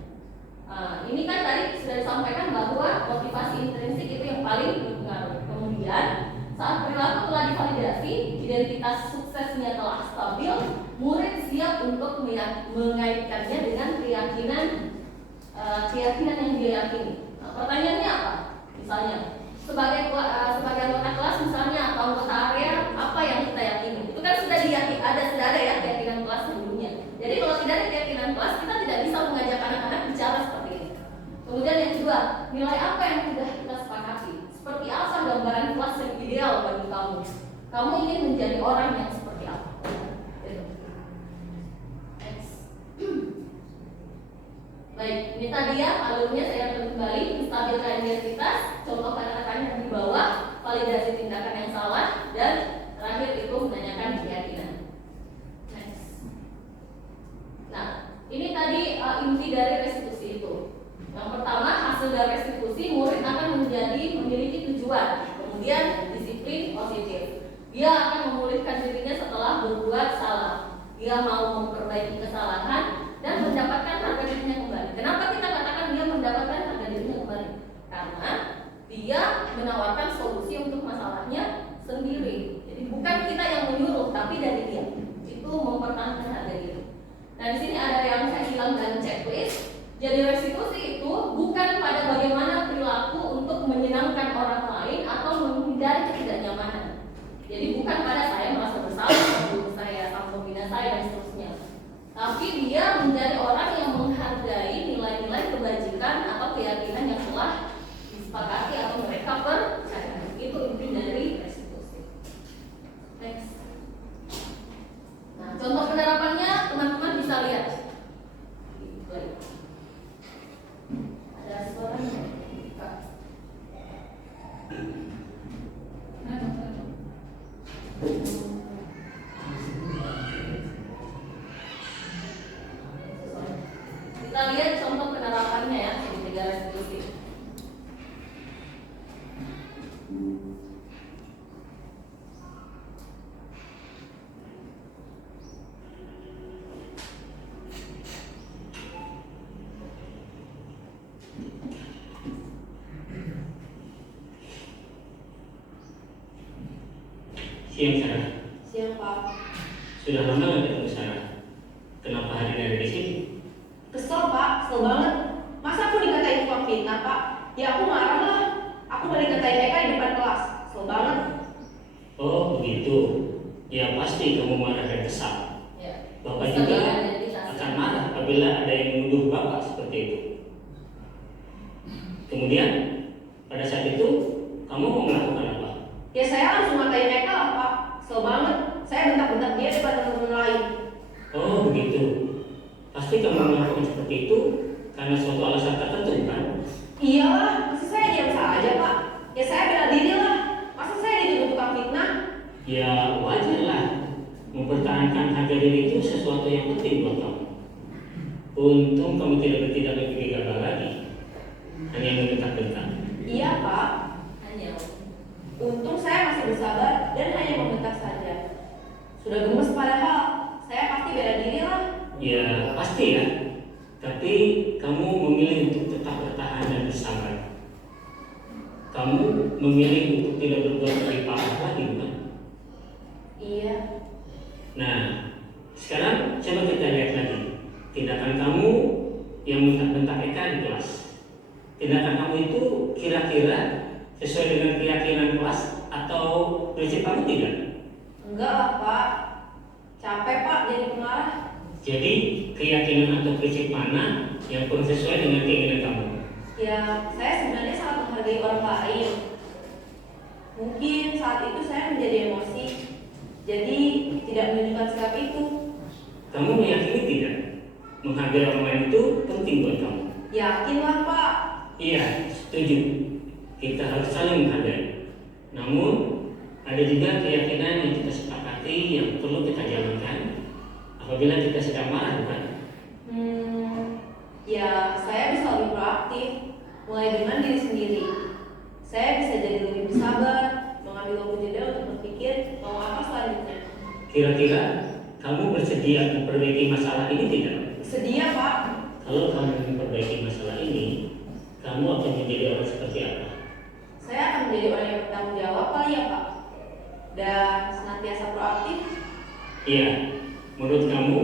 Ini kan tadi sudah disampaikan bahwa motivasi intrinsik itu yang paling berpengaruh. Kemudian saat perilaku telah divalidasi, identitas suksesnya telah stabil, murid siap untuk mengaitkannya dengan keyakinan yang dia yakini. Nah, pertanyaannya apa? Misalnya sebagai anggota kelas misalnya atau anggota area, apa yang kita yakini? Itu kan sudah ada ya keyakinan kelas sebelumnya. Jadi kalau tidak ada keyakinan kelas, kita tidak bisa mengajak anak-anak bicara seperti ini. Kemudian yang kedua, nilai apa yang sudah kita sepakati? Seperti apa gambaran kelas yang ideal bagi kamu? Kamu ingin menjadi orang yang seperti apa? Baik, ini tadi ya alurnya saya akan kembali menstabilkan identitas, contoh kata-katanya di bawah, validasi tindakan yang salah, dan terakhir itu menanyakan keyakinan. Next. Nah, ini tadi inti dari restitusi itu. Yang pertama, hasil dari restitusi murid akan memiliki tujuan, kemudian disiplin positif. Dia akan memulihkan dirinya setelah berbuat salah. Dia mau memperbaiki kesalahan dan mendapatkan harga dirinya kembali. Kenapa kita katakan dia mendapatkan harga dirinya kembali? Karena dia menawarkan solusi untuk masalahnya sendiri. Jadi bukan kita yang menyuruh, tapi dari dia. Itu mempertahankan harga diri. Nah, di sini ada yang saya bilang dan checklist. Jadi restitusi itu bukan pada bagaimana perilaku untuk menyenangkan orang lain atau menghindari ketidaknyamanan. Jadi bukan pada saya merasa bersalah, guru saya, sang pembina saya dan seterusnya. Tapi dia menjadi orang yang menghargai nilai-nilai kebajikan atau keyakinan yang telah disepakati atau mereka percaya. Itu inti dari restitusi. Next. Nah, contoh penerapannya teman-teman bisa lihat. Ada suaranya. Kita lihat contoh penerapannya ya di 3 restitusi. Siang Sarah. Siang Pak. Sudah lama nggak ketemu Sarah? Kenapa hari ini ada di sini? Kesel Pak, kesel banget. Masa aku dikatain tukang fitnah Pak? Ya aku marah lah. Aku mau dikatain Eka di depan kelas. Kesel banget. Oh begitu. Ya pasti kamu marah dan kesal. Ya. Bapak juga akan marah apabila ada yang menuduh Bapak seperti itu. Kemudian pada saat itu kamu mau melakukan apa? Ya saya So banget, saya bentak-bentak dia depan teman-teman lain. Oh begitu. Pasti kamu melakukan seperti itu karena suatu alasan tertentu kan? Iyalah, masa saya diam saja Pak? Ya saya bela diri lah. Masa saya dituduh tukang fitnah? Ya wajar lah. Mempertahankan harga diri itu sesuatu yang penting buat kamu. Untung kamu tidak bertindak lebih gegabah lagi. Hanya membentak-bentak. Iya Pak. Hanya. Untung saya masih bersabar dan hanya membentak saja. Sudah gemes padahal, saya pasti bela diri lah. Ya pasti ya. Tapi kamu memilih untuk tetap bertahan dan bersabar. Kamu memilih untuk tidak berbuat lebih parah lagi bukan? Iya. Nah, sekarang coba kita lihat lagi tindakan kamu yang bentak-bentak Eka di kelas. Tindakan kamu itu kira-kira sesuai dengan keyakinan kelas atau prinsip kamu tidak? Enggak lah Pak. Capek Pak jadi pemarah. Jadi keyakinan atau prinsip mana yang kurang sesuai dengan keinginan kamu? Ya, saya sebenarnya sangat menghargai orang lain. Mungkin saat itu saya menjadi emosi, jadi tidak menunjukkan sikap itu. Kamu meyakini tidak? Menghargai orang lain itu penting buat kamu. Yakinlah Pak. Iya, setuju. Kita harus saling menghargai. Namun, ada juga keyakinan yang kita sepakati yang perlu kita jalankan apabila kita sedang marah, bukan? Ya saya bisa lebih proaktif, mulai dengan diri sendiri. Saya bisa jadi lebih bersabar, mengambil waktu jeda untuk berpikir mau apa selanjutnya. Kira-kira kamu bersedia memperbaiki masalah ini tidak? Sedia Pak. Kalau kamu memperbaiki masalah ini, kamu akan menjadi orang seperti apa? Saya akan menjadi orang yang bertanggung jawab kali ya Pak. Dan senantiasa proaktif. Iya, menurut kamu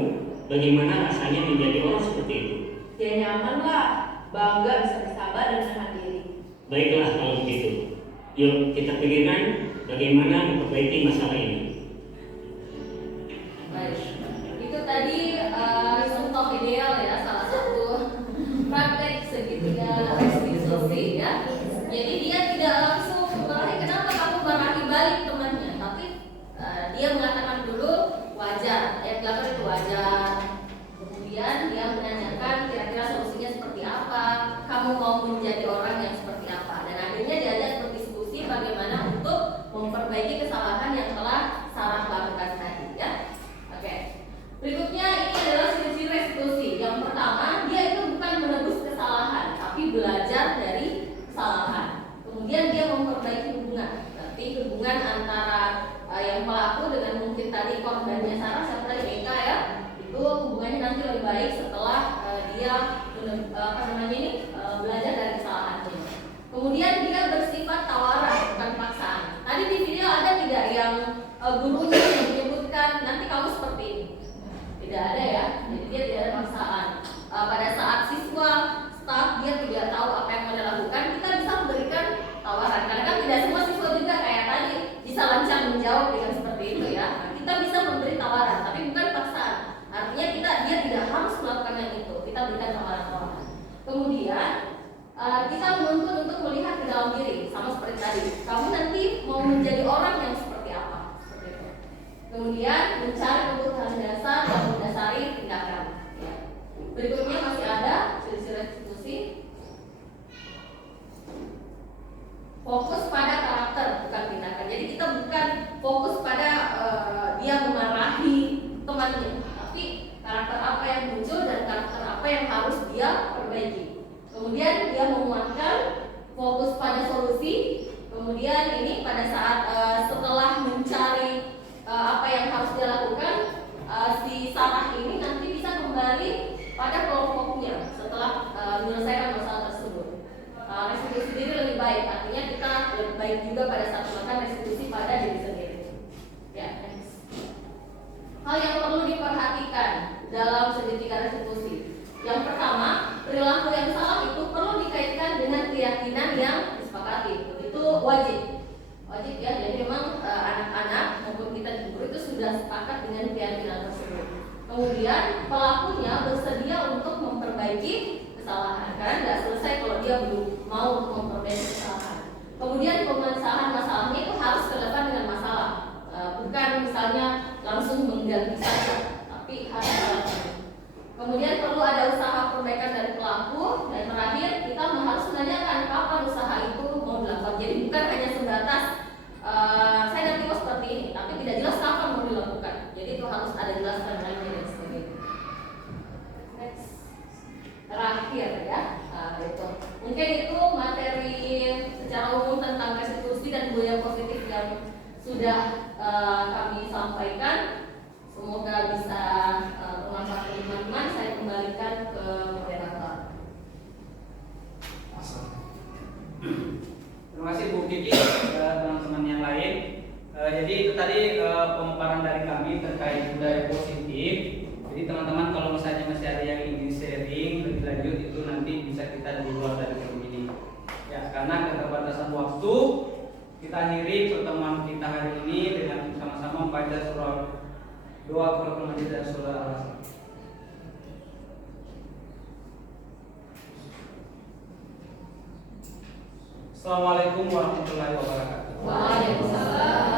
bagaimana rasanya menjadi orang seperti itu? Ya nyaman lah, bangga bisa bersabar dan menahan diri. Baiklah kalau begitu. Yuk kita pikirkan bagaimana memperbaiki masalah ini. Baik, itu tadi contoh ideal ya, salah satu praktek segitiga restitusi ya. Jadi dia tidak langsung memarahi, kenapa kamu marahi balik temannya, tapi dia mengatakan dulu wajar, ayat 8 itu wajar. Kemudian dia menanyakan kira-kira solusinya seperti apa, kamu mau menjadi orang yang seperti apa, dan akhirnya diajak berdiskusi bagaimana untuk memperbaiki kesalahan yang telah Sarah lakukan tadi ya. Oke. Berikutnya ini adalah ciri-ciri restitusi. Yang pertama, dia itu bukan menebus kesalahan, tapi belajar dari kesalahan. Kemudian dia memperbaiki hubungan. Berarti hubungan antara yang pelaku dengan mungkin tadi korbannya Sarah, siapa tadi Eka ya, itu hubungannya nanti lebih baik setelah dia belajar dari kesalahannya. Kemudian dia bersifat tawaran bukan paksaan. Tadi di video ada tidak yang gurunya yang menyebutkan nanti kamu seperti ini? Tidak ada ya. Jadi dia tidak ada paksaan. Pada saat siswa staff dia tidak tahu apa yang mau dilakukan, kita bisa memberikan tawaran. Karena kan tidak semua siswa juga kayak tadi bisa lancar menjawab dengan seperti itu ya. Kita bisa memberi tawaran, tapi bukan paksaan. Artinya dia tidak harus melakukan yang itu. Kita berikan tawaran-tawaran. Kemudian kita menuntut untuk melihat ke dalam diri, sama seperti tadi. Kamu nanti mau menjadi orang yang seperti apa? Seperti itu. Kemudian mencari kebutuhan dasar dan mendasari tindakan. Ya. Berikutnya masih ada ciri-ciri restitusi. Fokus pada karakter bukan tindakan. Jadi kita bukan fokus pada dia memarahi temannya, tapi karakter apa yang muncul dan karakter apa yang harus dia perbaiki. Kemudian dia menguatkan fokus pada solusi. Kemudian ini pada saat setelah mencari apa yang harus dia lakukan, si Sarah ini nanti bisa kembali pada kelompoknya setelah menyelesaikan masalah tersebut. Restitusi diri lebih baik, artinya kita lebih baik juga pada saat melakukan restitusi pada diri sendiri. Ya, next. Hal yang perlu diperhatikan dalam segitiga restitusi. Yang pertama, perilaku yang salah itu perlu dikaitkan dengan keyakinan yang disepakati. Itu wajib. Wajib ya, jadi memang anak-anak maupun kita di guru itu sudah sepakat dengan keyakinan tersebut. Kemudian pelakunya bersedia untuk memperbaiki kesalahan, karena tidak selesai kalau dia belum mau untuk memperbaiki kesalahan. Kemudian pemecahan masalahnya itu harus relevan dengan masalah, bukan terakhir ya. Itu mungkin itu materi secara umum tentang restitusi dan budaya positif yang sudah kami sampaikan. Semoga bisa bermanfaat bagi teman-teman. Saya kembalikan ke moderator. Terima kasih Bu Kiki, teman-teman yang lain. Jadi itu tadi pemaparan dari kami terkait budaya positif. Jadi teman-teman kalau misalnya masih ada yang ingin sharing lebih lanjut itu nanti bisa kita di luar dari forum ini. Ya, karena keterbatasan waktu, kita akhiri pertemuan kita hari ini dengan sama-sama membaca surah doa Qur'an Majid dan surah Al-Asr. Assalamualaikum warahmatullahi wabarakatuh. Waalaikumsalam.